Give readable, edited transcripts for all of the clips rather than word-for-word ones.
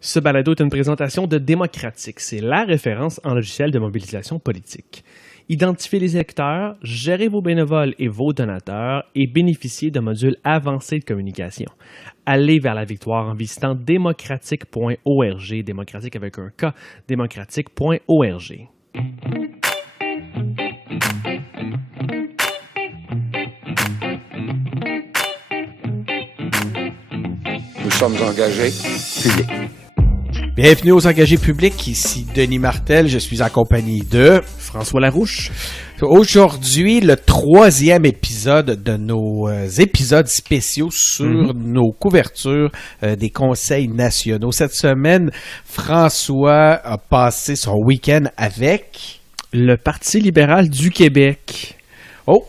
Ce balado est une présentation de Démocratique. C'est la référence en logiciel de mobilisation politique. Identifiez les électeurs, gérez vos bénévoles et vos donateurs et bénéficiez de modules avancés de communication. Allez vers la victoire en visitant démocratique.org, démocratique avec un K, démocratique.org. Nous sommes engagés publics. Bienvenue aux engagés publics, ici Denis Martel, je suis en compagnie de François Larouche. Aujourd'hui, le 3e épisode de nos épisodes spéciaux sur nos couvertures des conseils nationaux. Cette semaine, François a passé son week-end avec le Parti libéral du Québec. Oh,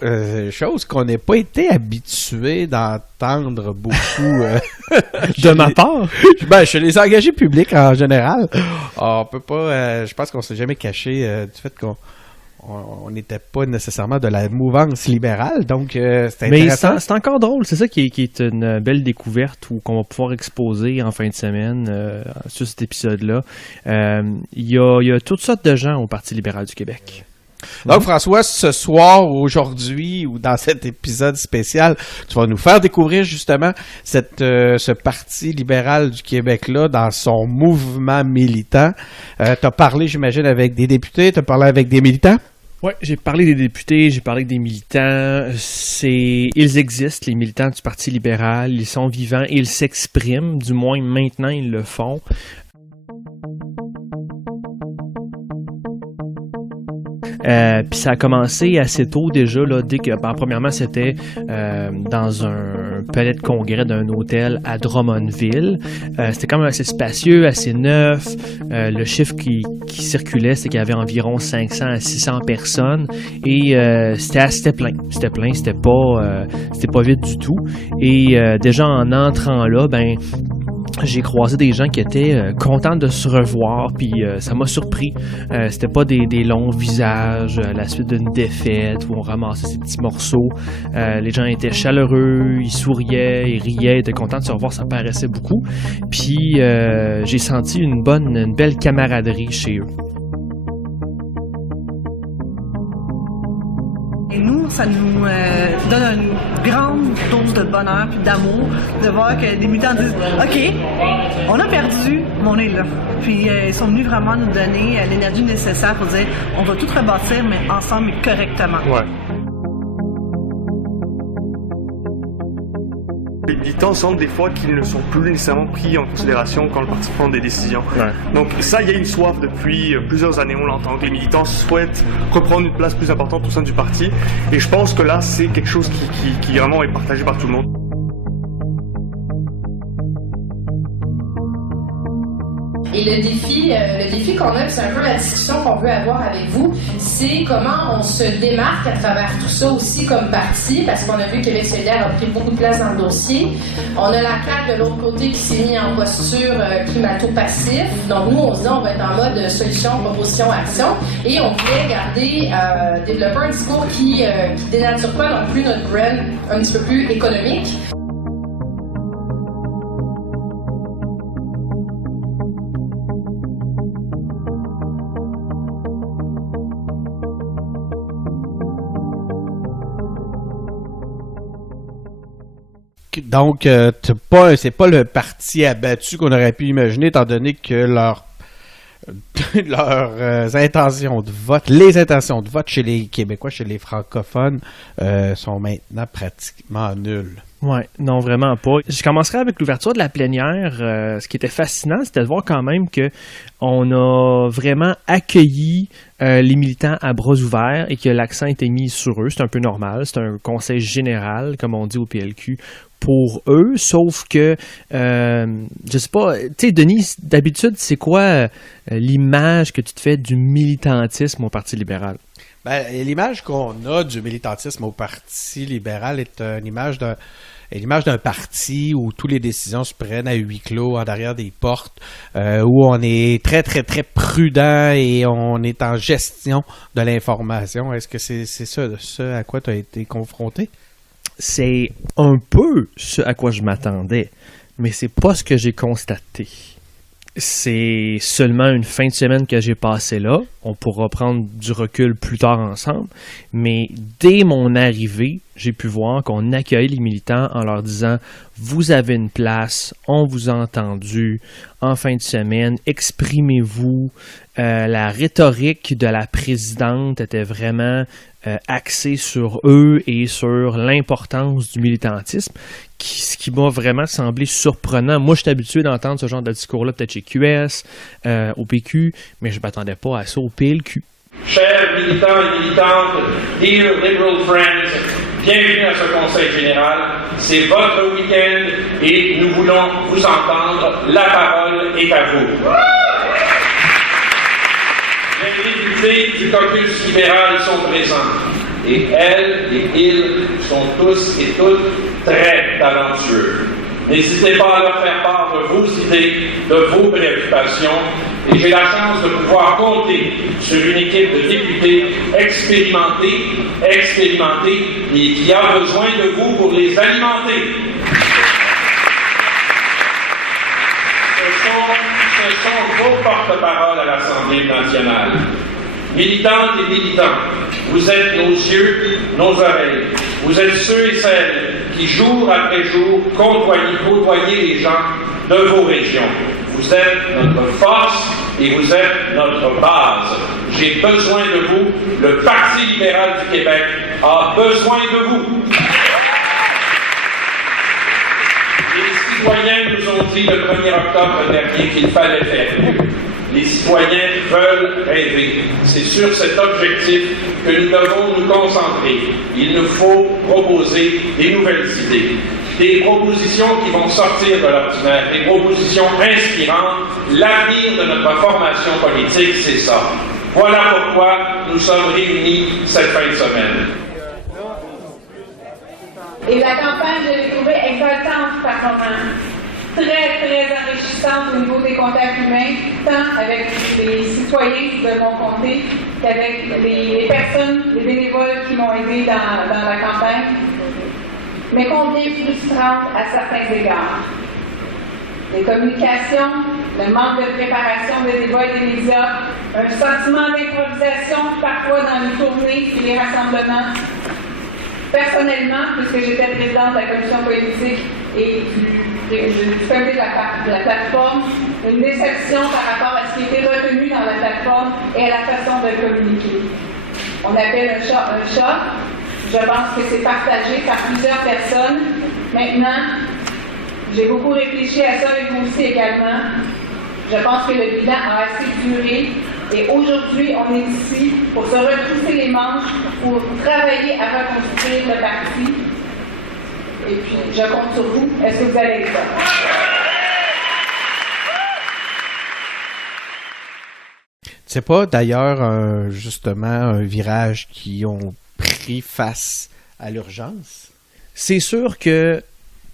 chose qu'on n'a pas été habitué d'entendre beaucoup de ma part. Chez les engagés publics en général. On peut pas. Je pense qu'on s'est jamais caché du fait qu'on n'était pas nécessairement de la mouvance libérale, donc c'est intéressant. Mais c'est encore drôle, c'est ça qui est une belle découverte ou qu'on va pouvoir exposer en fin de semaine sur cet épisode-là. Il y a toutes sortes de gens au Parti libéral du Québec. Donc, François, ce soir, aujourd'hui, ou dans cet épisode spécial, tu vas nous faire découvrir justement ce Parti libéral du Québec-là dans son mouvement militant. Tu as parlé, j'imagine, avec des députés, tu as parlé avec des militants? Oui, j'ai parlé des députés, j'ai parlé avec des militants. Ils existent, les militants du Parti libéral, ils sont vivants, ils s'expriment, du moins maintenant ils le font. Puis ça a commencé assez tôt déjà, là, dès que, premièrement, c'était dans un palais de congrès d'un hôtel à Drummondville. C'était quand même assez spacieux, assez neuf. Le chiffre qui circulait, c'est qu'il y avait environ 500 à 600 personnes et c'était plein. C'était plein, c'était pas vide du tout. Et déjà en entrant là, j'ai croisé des gens qui étaient contents de se revoir, puis ça m'a surpris. C'était pas des longs visages à la suite d'une défaite où on ramassait ces petits morceaux. Les gens étaient chaleureux, ils souriaient, ils riaient, étaient contents de se revoir, ça paraissait beaucoup. Puis j'ai senti une belle camaraderie chez eux. Et nous, ça nous donne une grande dose de bonheur puis d'amour de voir que des militants disent « OK, on a perdu, mais on est là. » Puis ils sont venus vraiment nous donner l'énergie nécessaire pour dire « On va tout rebâtir, mais ensemble et correctement. » Ouais. Les militants sentent des fois qu'ils ne sont plus nécessairement pris en considération quand le parti prend des décisions. Ouais. Donc ça, il y a une soif depuis plusieurs années, on l'entend, que les militants souhaitent reprendre une place plus importante au sein du parti. Et je pense que là, c'est quelque chose qui vraiment est partagé par tout le monde. Et le défi qu'on a, c'est un peu la discussion qu'on veut avoir avec vous, c'est comment on se démarque à travers tout ça aussi comme parti, parce qu'on a vu que Québec solidaire a pris beaucoup de place dans le dossier. On a la CAQ de l'autre côté qui s'est mis en posture climato-passif. Donc nous, on se dit on va être en mode solution, proposition, action, et on voulait développer un discours qui dénature pas non plus notre brand un petit peu plus économique. Donc, c'est pas le parti abattu qu'on aurait pu imaginer, étant donné que leurs intentions de vote, les intentions de vote chez les Québécois, chez les francophones, sont maintenant pratiquement nulles. Ouais, non, vraiment pas. Je commencerai avec l'ouverture de la plénière. Ce qui était fascinant, c'était de voir quand même que on a vraiment accueilli les militants à bras ouverts et que l'accent était mis sur eux. C'est un peu normal. C'est un conseil général, comme on dit au PLQ, pour eux. Sauf que, je sais pas, tu sais, Denis, d'habitude, c'est quoi l'image que tu te fais du militantisme au Parti libéral? L'image qu'on a du militantisme au Parti libéral est l'image d'un parti où toutes les décisions se prennent à huis clos, en derrière des portes, où on est très, très, très prudent et on est en gestion de l'information. Est-ce que c'est ça à quoi tu as été confronté? C'est un peu ce à quoi je m'attendais, mais c'est pas ce que j'ai constaté. C'est seulement une fin de semaine que j'ai passée là. On pourra prendre du recul plus tard ensemble. Mais dès mon arrivée, j'ai pu voir qu'on accueille les militants en leur disant « Vous avez une place, on vous a entendu en fin de semaine, exprimez-vous ». La rhétorique de la présidente était vraiment axée sur eux et sur l'importance du militantisme, ce qui m'a vraiment semblé surprenant. Moi, je suis habitué d'entendre ce genre de discours-là, peut-être chez QS, au PQ, mais je ne m'attendais pas à ça au PLQ. Chers militants et militantes, dear Liberal friends, bienvenue à ce Conseil général. C'est votre week-end et nous voulons vous entendre. La parole est à vous. Les députés du caucus libéral sont présents et elles et ils sont tous et toutes très talentueux. N'hésitez pas à leur faire part de vos idées, de vos préoccupations et j'ai la chance de pouvoir compter sur une équipe de députés expérimentés et qui a besoin de vous pour les alimenter. Ce sont vos porte-paroles à l'Assemblée nationale. Militantes et militants, vous êtes nos yeux, nos oreilles. Vous êtes ceux et celles qui, jour après jour, côtoyez les gens de vos régions. Vous êtes notre force et vous êtes notre base. J'ai besoin de vous. Le Parti libéral du Québec a besoin de vous. Les citoyens nous ont dit le 1er octobre dernier qu'il fallait faire mieux. Les citoyens veulent rêver. C'est sur cet objectif que nous devons nous concentrer. Il nous faut proposer des nouvelles idées, des propositions qui vont sortir de l'ordinaire, des propositions inspirantes. L'avenir de notre formation politique, c'est ça. Voilà pourquoi nous sommes réunis cette fin de semaine. Et la campagne, je l'ai trouvée exaltante par moments, très, très enrichissante au niveau des contacts humains, tant avec les citoyens de mon comté qu'avec les personnes, les bénévoles qui m'ont aidé dans la campagne, mais combien frustrante à certains égards. Les communications, le manque de préparation des débats et des médias, un sentiment d'improvisation parfois dans les tournées et les rassemblements. Personnellement, puisque j'étais présidente de la commission politique et du comité de la plateforme, une déception par rapport à ce qui était retenu dans la plateforme et à la façon de communiquer. On appelle un chat un chat. Je pense que c'est partagé par plusieurs personnes. Maintenant, j'ai beaucoup réfléchi à ça avec vous aussi également. Je pense que le bilan a assez duré. Et aujourd'hui, on est ici pour se retrousser les manches, pour travailler à reconstruire le parti. Et puis, je compte sur vous. Est-ce que vous allez être là? C'est pas d'ailleurs justement un virage qui ont pris face à l'urgence? C'est sûr que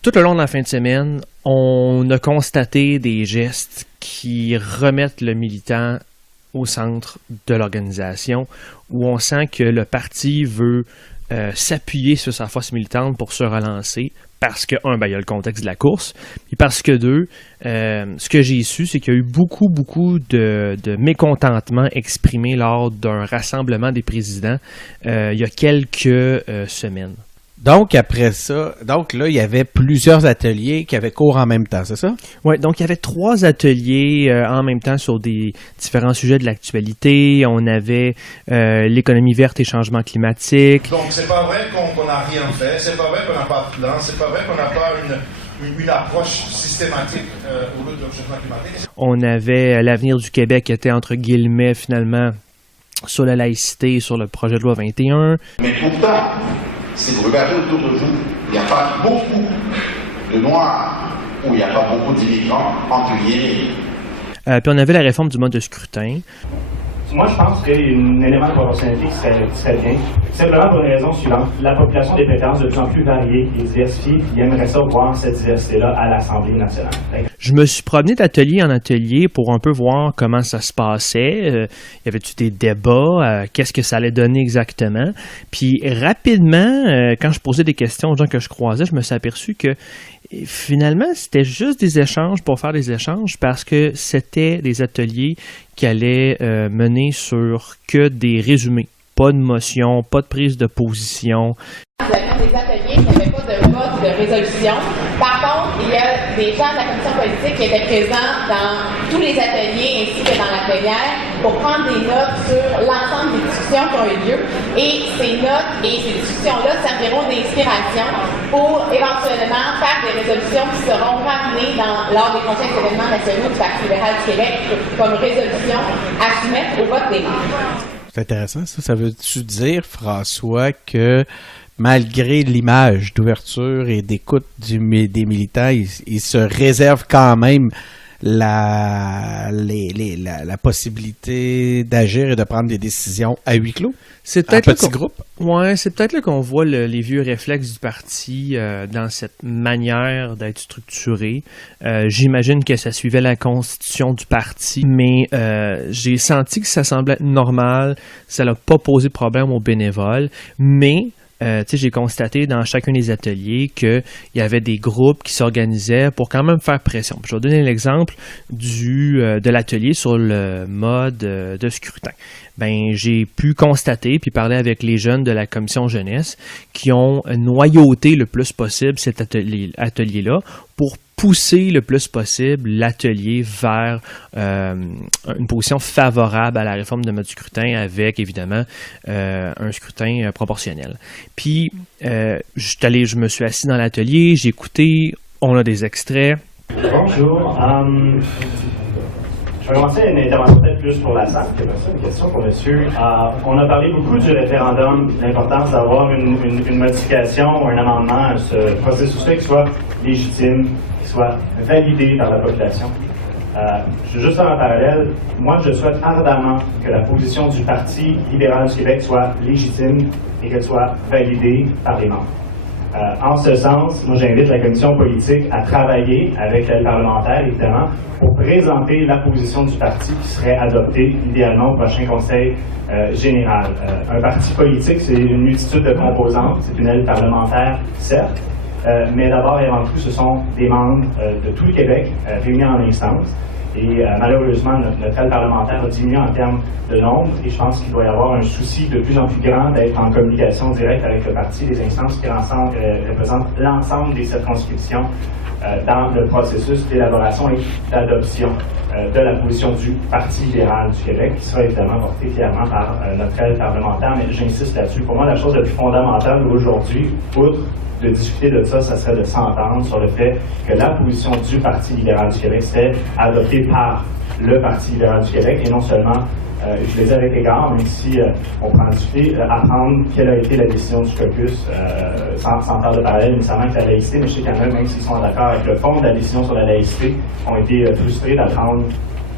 tout le long de la fin de semaine, on a constaté des gestes qui remettent le militant au centre de l'organisation, où on sent que le parti veut s'appuyer sur sa force militante pour se relancer, parce que, un, il y a le contexte de la course, et parce que, deux, ce que j'ai su, c'est qu'il y a eu beaucoup de mécontentement exprimé lors d'un rassemblement des présidents il y a quelques semaines. Donc, après ça, là, il y avait plusieurs ateliers qui avaient cours en même temps, c'est ça? Oui, donc il y avait 3 ateliers en même temps sur des différents sujets de l'actualité. On avait l'économie verte et changement climatique. Donc, c'est pas vrai qu'on n'a rien fait, c'est pas vrai qu'on n'a pas de plan, c'est pas vrai qu'on n'a pas une approche systématique au lieu de changement climatique. On avait l'avenir du Québec qui était entre guillemets finalement sur la laïcité et sur le projet de loi 21. Mais pourtant, si vous regardez autour de vous, il n'y a pas beaucoup de Noirs ou il n'y a pas beaucoup d'immigrants, entre guillemets. Puis on avait la réforme du mode de scrutin. Moi, je pense qu'il y a un élément de proportionnalité qui serait bien. Simplement pour une raison suivante. La population des préférences de plus en plus variée et diversifiée, qui aimerait ça voir cette diversité-là à l'Assemblée nationale. Je me suis promené d'atelier en atelier pour un peu voir comment ça se passait. Y avait-tu des débats? Qu'est-ce que ça allait donner exactement? Puis rapidement, quand je posais des questions aux gens que je croisais, je me suis aperçu que finalement, c'était juste des échanges pour faire des échanges parce que c'était des ateliers qui allaient mener sur que des résumés. Pas de motion, pas de prise de position. Nous avions des ateliers, il n'y avait pas de vote de résolution. Par contre, il y a des gens de la commission politique qui étaient présents dans tous les ateliers ainsi que dans la plénière pour prendre des notes sur l'ensemble des discussions qui ont eu lieu. Et ces notes et ces discussions-là serviront d'inspiration pour éventuellement faire des résolutions qui seront ramenées lors des prochains événements nationaux du Parti libéral du Québec comme résolution à soumettre au vote des membres. C'est intéressant, ça. Ça veut-tu dire, François, que malgré l'image d'ouverture et d'écoute des militants, ils se réservent quand même la possibilité d'agir et de prendre des décisions à huis clos? C'est peut-être un petit groupe? Ouais, c'est peut-être là qu'on voit les vieux réflexes du parti dans cette manière d'être structuré. J'imagine que ça suivait la constitution du parti, mais j'ai senti que ça semblait être normal. Ça n'a pas posé de problème aux bénévoles, mais j'ai constaté dans chacun des ateliers qu'il y avait des groupes qui s'organisaient pour quand même faire pression. Je vais donner l'exemple de l'atelier sur le mode de scrutin. J'ai pu constater puis parler avec les jeunes de la commission jeunesse qui ont noyauté le plus possible cet atelier-là pour pousser le plus possible l'atelier vers une position favorable à la réforme de mode scrutin avec, évidemment, un scrutin proportionnel. Puis, je me suis assis dans l'atelier, j'ai écouté, on a des extraits. Bonjour. Je vais commencer une intervention peut-être plus pour la salle, que ça, une question pour monsieur. On a parlé beaucoup du référendum, de l'importance d'avoir une modification ou un amendement à ce processus-là qui soit légitime, qui soit validé par la population. Je veux juste faire un parallèle. Moi, je souhaite ardemment que la position du Parti libéral du Québec soit légitime et qu'elle soit validée par les membres. En ce sens, moi j'invite la commission politique à travailler avec l'aile parlementaire, évidemment, pour présenter la position du parti qui serait adoptée idéalement au prochain conseil général. Un parti politique, c'est une multitude de composantes, c'est une aile parlementaire, certes, mais d'abord et avant tout, ce sont des membres de tout le Québec réunis en instance. Et malheureusement, notre aile parlementaire a diminué en termes de nombre et je pense qu'il doit y avoir un souci de plus en plus grand d'être en communication directe avec le parti, les instances qui représentent l'ensemble des circonscriptions dans le processus d'élaboration et d'adoption de la position du Parti libéral du Québec, qui sera évidemment portée fièrement par notre aile parlementaire, mais j'insiste là-dessus. Pour moi, la chose la plus fondamentale aujourd'hui, outre de discuter de ça, ça serait de s'entendre sur le fait que la position du Parti libéral du Québec serait adoptée par le Parti libéral du Québec et non seulement, je l'ai dit avec égard, même si on prend discuter, apprendre quelle a été la décision du caucus, sans faire de parallèle nécessairement avec la laïcité, mais je sais qu'il y en a, même s'ils sont d'accord avec le fond de la décision sur la laïcité, ont été frustrés d'apprendre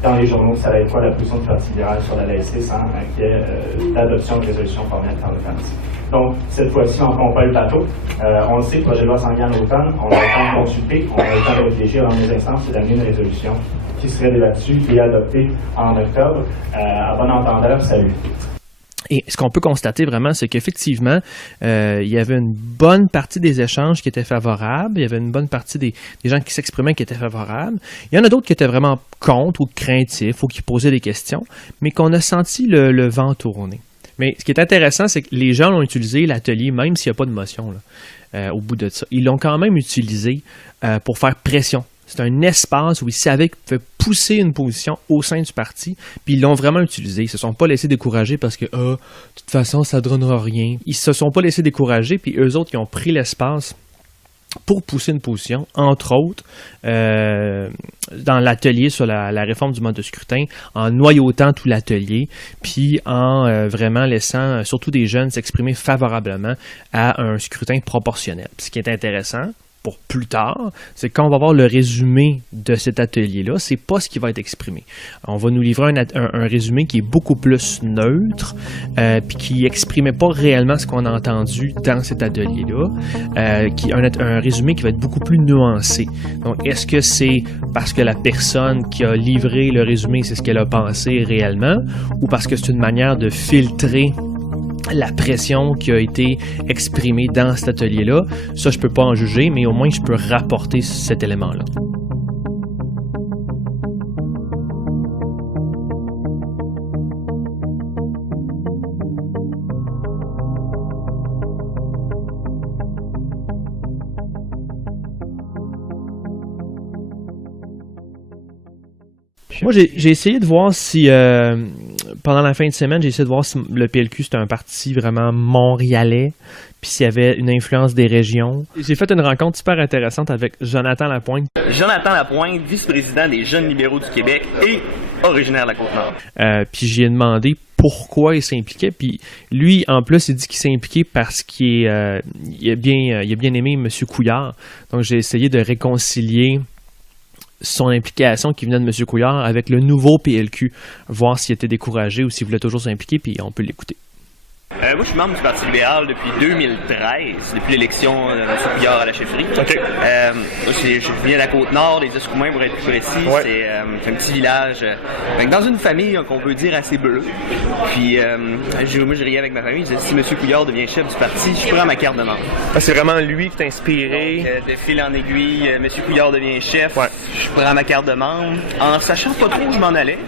dans les journaux que ça allait être quoi la position du Parti libéral sur la laïcité sans qu'il y ait l'adoption de résolution formelle par le parti. Donc, cette fois-ci, on ne prend pas le bateau. On le sait, le projet de loi s'en vient à l'automne. On a le temps de consulter, on a le temps de réfléchir dans les instances et d'amener une résolution qui serait débattue et adoptée en octobre. À bon entendeur, salut. Et ce qu'on peut constater vraiment, c'est qu'effectivement, il y avait une bonne partie des échanges qui étaient favorables, il y avait une bonne partie des gens qui s'exprimaient qui étaient favorables. Il y en a d'autres qui étaient vraiment contre ou craintifs ou qui posaient des questions, mais qu'on a senti le vent tourner. Mais ce qui est intéressant, c'est que les gens ont utilisé l'atelier, même s'il n'y a pas de motion là, au bout de ça. Ils l'ont quand même utilisé pour faire pression. C'est un espace où ils savaient qu'ils pouvaient pousser une position au sein du parti, puis ils l'ont vraiment utilisé. Ils ne se sont pas laissés décourager parce que, de toute façon, ça ne donnera rien. Ils ne se sont pas laissés décourager, puis eux autres, ils ont pris l'espace pour pousser une position, entre autres, dans l'atelier sur la réforme du mode de scrutin, en noyautant tout l'atelier, puis en vraiment laissant surtout des jeunes s'exprimer favorablement à un scrutin proportionnel. Puis ce qui est intéressant, pour plus tard, c'est quand on va voir le résumé de cet atelier-là, c'est pas ce qui va être exprimé. On va nous livrer un résumé qui est beaucoup plus neutre, puis qui exprimait pas réellement ce qu'on a entendu dans cet atelier-là, un résumé qui va être beaucoup plus nuancé. Donc, est-ce que c'est parce que la personne qui a livré le résumé, c'est ce qu'elle a pensé réellement, ou parce que c'est une manière de filtrer la pression qui a été exprimée dans cet atelier-là. Ça, je peux pas en juger, mais au moins, je peux rapporter cet élément-là. Moi, j'ai essayé de voir si, pendant la fin de semaine, j'ai essayé de voir si le PLQ, c'était un parti vraiment montréalais, puis s'il y avait une influence des régions. J'ai fait une rencontre super intéressante avec Jonathan Lapointe. Jonathan Lapointe, vice-président des Jeunes libéraux du Québec et originaire de la Côte-Nord. Puis j'y ai demandé pourquoi il s'impliquait, puis lui, en plus, il dit qu'il s'est impliqué parce qu'il a bien aimé M. Couillard. Donc, j'ai essayé de réconcilier son implication qui venait de M. Couillard avec le nouveau PLQ, voir s'il était découragé ou s'il voulait toujours s'impliquer, puis on peut l'écouter. Moi, je suis membre du Parti libéral depuis 2013, depuis l'élection de M. Couillard à la chefferie. Okay. Je viens de la Côte-Nord, des Escoumins pour être plus précis. Ouais. C'est un petit village dans une famille qu'on peut dire assez bleue. Puis moi, je riais avec ma famille. Je disais, si M. Couillard devient chef du parti, je prends ma carte de membre. Ah, c'est vraiment lui qui t'a inspiré? Donc, de fil en aiguille, M. Couillard devient chef, je prends ma carte de membre, en sachant pas trop où je m'en allais,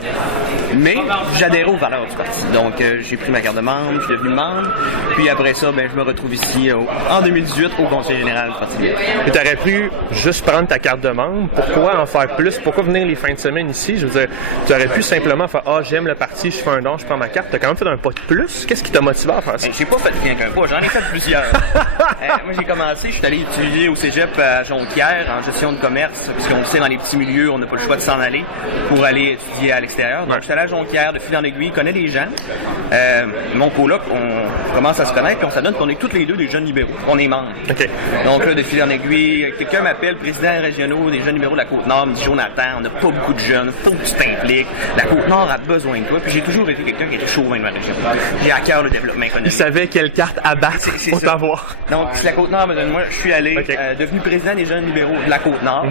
mais j'adhérais aux valeurs du parti. Donc, j'ai pris ma carte de membre, je suis devenu membre. Puis après ça, je me retrouve ici en 2018 au Conseil général du Parti libéral. Mais tu aurais pu juste prendre ta carte de membre. Pourquoi en faire plus? Pourquoi venir les fins de semaine ici? Je veux dire, tu aurais pu simplement faire « Ah, j'aime le parti, je fais un don, je prends ma carte ». Tu as quand même fait un pas de plus. Qu'est-ce qui t'a motivé à faire ça? J'ai pas fait rien qu'un pas, j'en ai fait plusieurs. Moi, j'ai commencé, je suis allé étudier au cégep à Jonquière en gestion de commerce, puisqu'on le sait, dans les petits milieux, on n'a pas le choix de s'en aller pour aller étudier à l'extérieur. Donc, je suis allé à Jonquière, de fil en aiguille, connais des gens. Mon coloc, on commence à se connaître, puis on s'adonne qu'on est tous les deux des jeunes libéraux. On est membres. Okay. Donc là, de fil en aiguille, quelqu'un m'appelle, président régional des jeunes libéraux de la Côte-Nord, me dit « Jonathan, on n'a pas beaucoup de jeunes, faut que tu t'impliques. La Côte-Nord a besoin de toi. » Puis j'ai toujours été quelqu'un qui était chauvin de ma région. J'ai à cœur le développement économique. Il savait quelle carte abattre pour t'avoir. Donc, si la Côte-Nord me donne moi, je suis allé, devenu président des jeunes libéraux de la Côte-Nord.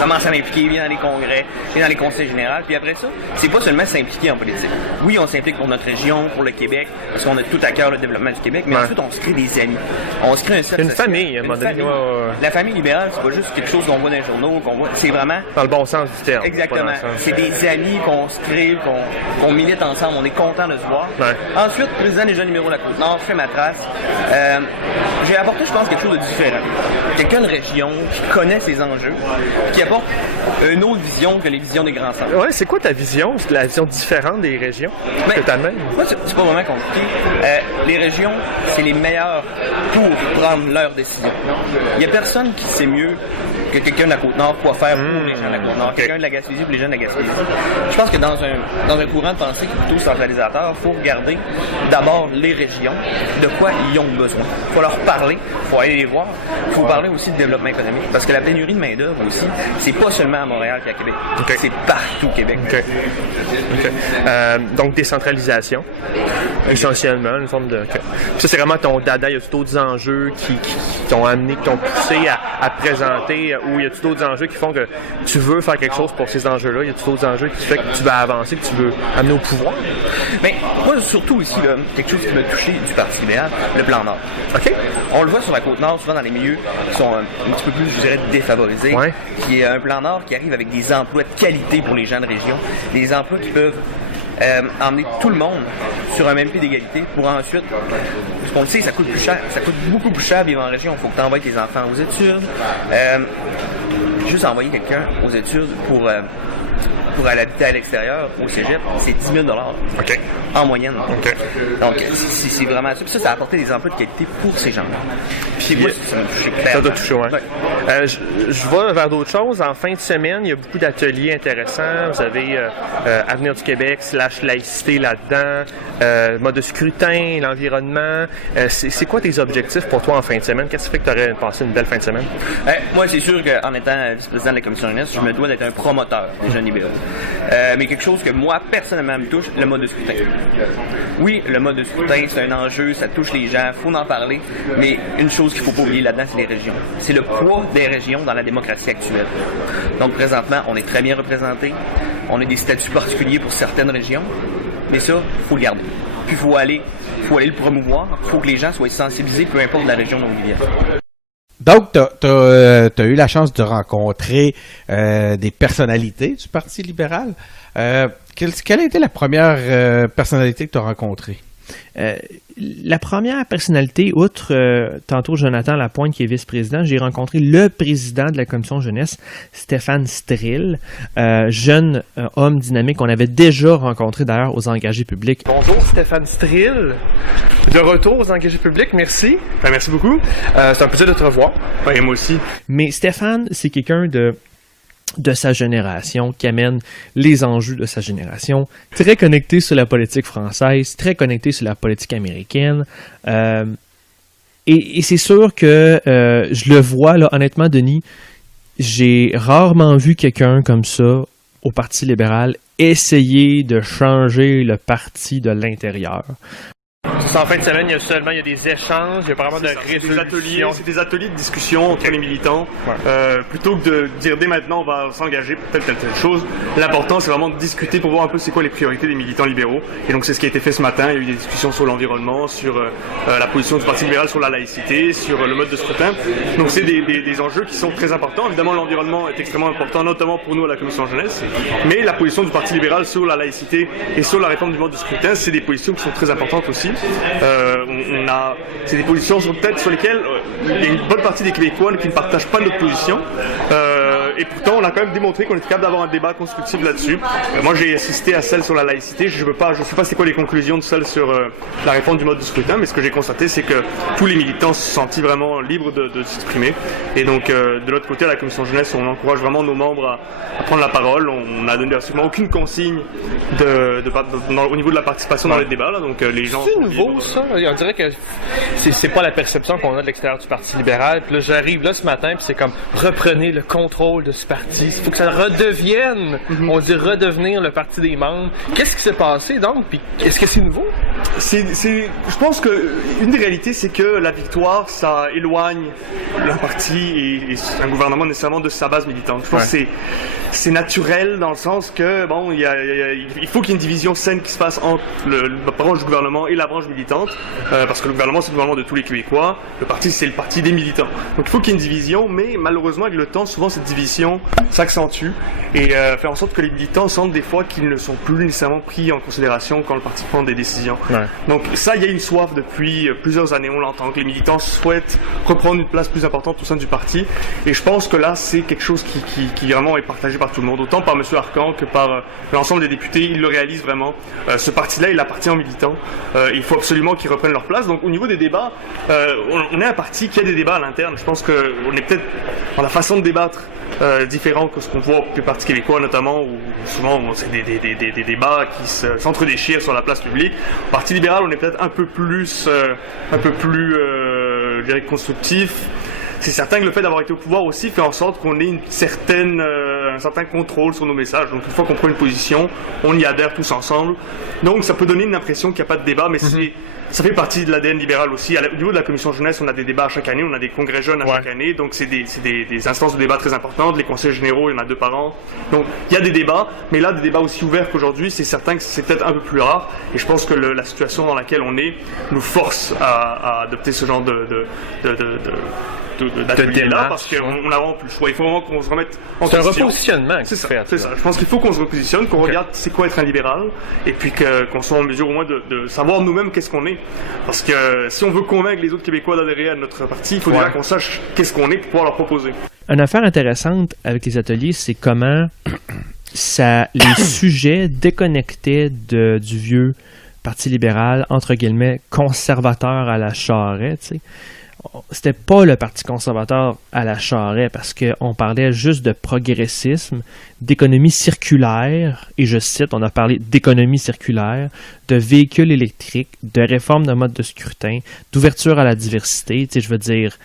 Commence à m'impliquer bien dans les congrès, bien dans les conseils généraux. Puis après ça, c'est pas seulement s'impliquer en politique. Oui, on s'implique pour notre région, pour le Québec, parce qu'on a tout à cœur le développement du Québec, mais ensuite on se crée des amis. On se crée un cercle social. Famille, à un moment donné. La famille libérale, c'est pas juste quelque chose qu'on voit dans les journaux, qu'on voit. C'est vraiment. Dans le bon sens du terme. Exactement. C'est des amis qu'on se crée, qu'on milite ensemble. On est content de se voir. Ouais. Ensuite, président des jeunes libéraux de la Côte-Nord, je fais ma trace. J'ai apporté, je pense, quelque chose de différent. Quelqu'un de région qui connaît ses enjeux, qui apporte une autre vision que les visions des grands centres. Ouais, c'est quoi ta vision? C'est la vision différente des régions que t'amènes? Moi, c'est pas vraiment compliqué. Les régions, c'est les meilleurs pour prendre leurs décisions. Il n'y a personne qui sait mieux que quelqu'un de la Côte-Nord quoi faire pour les gens de la Côte-Nord, quelqu'un de la Gaspésie pour les gens de la Gaspésie. Je pense que dans un courant de pensée qui est plutôt centralisateur, il faut regarder d'abord les régions, de quoi ils ont besoin. Il faut leur parler, il faut aller les voir. Il faut parler aussi de développement économique, parce que la pénurie de main-d'œuvre aussi, c'est pas seulement à Montréal et à Québec, c'est partout au Québec. Donc décentralisation, essentiellement, une forme de... Ça, c'est vraiment ton dada. Y a-t-il d'autres enjeux qui t'ont amené, qui t'ont poussé à présenter, ou y a-t-il d'autres enjeux qui font que tu veux faire quelque chose pour ces enjeux-là? Y a-t-il d'autres enjeux qui font que tu veux avancer, que tu veux amener au pouvoir? Bien, moi, surtout ici, là, quelque chose qui m'a touché du Parti libéral, le plan Nord. OK? On le voit sur la Côte-Nord, souvent dans les milieux qui sont un petit peu plus, je dirais, défavorisés, qui est un plan Nord qui arrive avec des emplois de qualité pour les gens de région, des emplois qui peuvent emmener tout le monde sur un même pied d'égalité pour ensuite, parce qu'on le sait, ça coûte plus cher, ça coûte beaucoup plus cher vivre en région. Il faut que tu envoies tes enfants aux études. Juste envoyer quelqu'un aux études pour aller habiter à l'extérieur, au cégep, c'est 10 000 $. En moyenne. Donc, c'est vraiment ça. Puis ça a apporté des emplois de qualité pour ces gens-là. Puis moi, ça m'a touché clairement. Ça doit toucher, ouais. Je vais vers d'autres choses. En fin de semaine, il y a beaucoup d'ateliers intéressants. Vous avez Avenir du Québec / laïcité là-dedans, mode de scrutin, l'environnement. C'est quoi tes objectifs pour toi en fin de semaine? Qu'est-ce qui fait que tu aurais passé une belle fin de semaine? Moi, c'est sûr qu'en étant vice-président de la Commission jeunesse, je me dois d'être un promoteur des jeunes libéraux. Mais quelque chose que moi, personnellement, me touche, le mode de scrutin. Oui, le mode de scrutin, c'est un enjeu, ça touche les gens, il faut en parler, mais une chose qu'il ne faut pas oublier là-dedans, c'est les régions. C'est le poids des régions dans la démocratie actuelle. Donc, présentement, on est très bien représentés, on a des statuts particuliers pour certaines régions, mais ça, il faut le garder. Puis, puis il faut aller le promouvoir. Il faut que les gens soient sensibilisés, peu importe la région dont ils vivent. Donc, t'as eu la chance de rencontrer des personnalités du Parti libéral. Quelle a été la première personnalité que tu as rencontrée? La première personnalité, outre tantôt Jonathan Lapointe qui est vice-président, j'ai rencontré le président de la commission jeunesse, Stéphane Strill, jeune homme dynamique qu'on avait déjà rencontré d'ailleurs aux engagés publics. Bonjour Stéphane Strill, de retour aux engagés publics, merci. Merci beaucoup. C'est un plaisir de te revoir. Oui, moi aussi. Mais Stéphane, c'est quelqu'un de sa génération, qui amène les enjeux de sa génération, très connecté sur la politique française, très connecté sur la politique américaine. Et c'est sûr que je le vois, là, honnêtement, Denis, j'ai rarement vu quelqu'un comme ça au Parti libéral essayer de changer le parti de l'intérieur. En fin de semaine, il y a des échanges, il y a vraiment de résolutions. C'est des ateliers de discussion entre les militants. Plutôt que de dire dès maintenant on va s'engager pour telle chose, l'important c'est vraiment de discuter pour voir un peu c'est quoi les priorités des militants libéraux. Et donc c'est ce qui a été fait ce matin. Il y a eu des discussions sur l'environnement, sur la position du Parti libéral sur la laïcité, sur le mode de scrutin. Donc c'est des enjeux qui sont très importants. Évidemment l'environnement est extrêmement important, notamment pour nous à la commission jeunesse. Mais la position du Parti libéral sur la laïcité et sur la réforme du mode de scrutin, c'est des positions qui sont très importantes aussi. C'est des positions sur lesquelles il y a une bonne partie des Québécois qui ne partagent pas notre position. Et pourtant, on a quand même démontré qu'on était capable d'avoir un débat constructif là-dessus. Moi, j'ai assisté à celle sur la laïcité. Je sais pas c'est quoi les conclusions de celle sur la réforme du mode de scrutin, mais ce que j'ai constaté, c'est que tous les militants se sont sentis vraiment libres de s'exprimer. Et donc, de l'autre côté, à la commission jeunesse, on encourage vraiment nos membres à prendre la parole. On n'a donné absolument aucune consigne au niveau de la participation dans les débats. Là. Donc, les gens. C'est nouveau, ça. On dirait que c'est pas la perception qu'on a de l'extérieur du Parti libéral. Puis là, j'arrive là ce matin, puis c'est comme reprenez le contrôle de ce parti. Il faut que ça redevienne, on dit redevenir le parti des membres. Qu'est-ce qui s'est passé donc? Puis est-ce que c'est nouveau? Je pense que une des réalités, c'est que la victoire, ça éloigne un parti et un gouvernement nécessairement de sa base militante. Je pense que c'est naturel dans le sens que bon, il faut qu'il y ait une division saine qui se fasse entre la branche du gouvernement et la branche militante, parce que le gouvernement c'est le gouvernement de tous les Québécois, le parti c'est le parti des militants. Donc il faut qu'il y ait une division, mais malheureusement avec le temps, souvent cette division s'accentue et fait en sorte que les militants sentent des fois qu'ils ne sont plus nécessairement pris en considération quand le parti prend des décisions. Ouais. Donc ça, il y a une soif depuis plusieurs années, on l'entend, que les militants souhaitent reprendre une place plus importante au sein du parti, et je pense que là c'est quelque chose qui vraiment est partagé par tout le monde, autant par M. Arcan que par l'ensemble des députés. Ils le réalisent vraiment. Ce parti-là, il appartient aux militants. Il faut absolument qu'ils reprennent leur place. Donc au niveau des débats, on est un parti qui a des débats à l'interne. Je pense qu'on est peut-être dans la façon de débattre différent que ce qu'on voit au Parti québécois notamment, où souvent c'est des débats qui s'entre-déchirent sur la place publique. Au Parti libéral, on est peut-être un peu plus je dirais constructif. C'est certain que le fait d'avoir été au pouvoir aussi fait en sorte qu'on ait un certain contrôle sur nos messages. Donc une fois qu'on prend une position, on y adhère tous ensemble. Donc ça peut donner une impression qu'il n'y a pas de débat, mais ça fait partie de l'ADN libéral aussi. Au niveau de la commission jeunesse, on a des débats à chaque année, on a des congrès jeunes à chaque année, donc c'est des instances de débat très importantes. Les conseils généraux, il y en a 2 par an. Donc il y a des débats, mais là des débats aussi ouverts qu'aujourd'hui, c'est certain que c'est peut-être un peu plus rare. Et je pense que la situation dans laquelle on est nous force à adopter ce genre d'atelier-là, parce qu'on n'a vraiment plus le choix. Il faut vraiment qu'on se remette en question. C'est un repositionnement. C'est ça. Je pense qu'il faut qu'on se repositionne, qu'on regarde c'est quoi être un libéral, et puis qu'on soit en mesure au moins de savoir nous-mêmes qu'est-ce qu'on est. Parce que si on veut convaincre les autres Québécois d'adhérer à notre parti, il faut déjà qu'on sache qu'est-ce qu'on est pour pouvoir leur proposer. Une affaire intéressante avec les ateliers, c'est comment les sujets déconnectaient du vieux Parti libéral, entre guillemets, conservateur à la Charest, tu sais. C'était pas le Parti conservateur à la Charest parce qu'on parlait juste de progressisme, d'économie circulaire, et je cite, on a parlé d'économie circulaire, de véhicules électriques, de réforme de mode de scrutin, d'ouverture à la diversité, tu sais, je veux dire.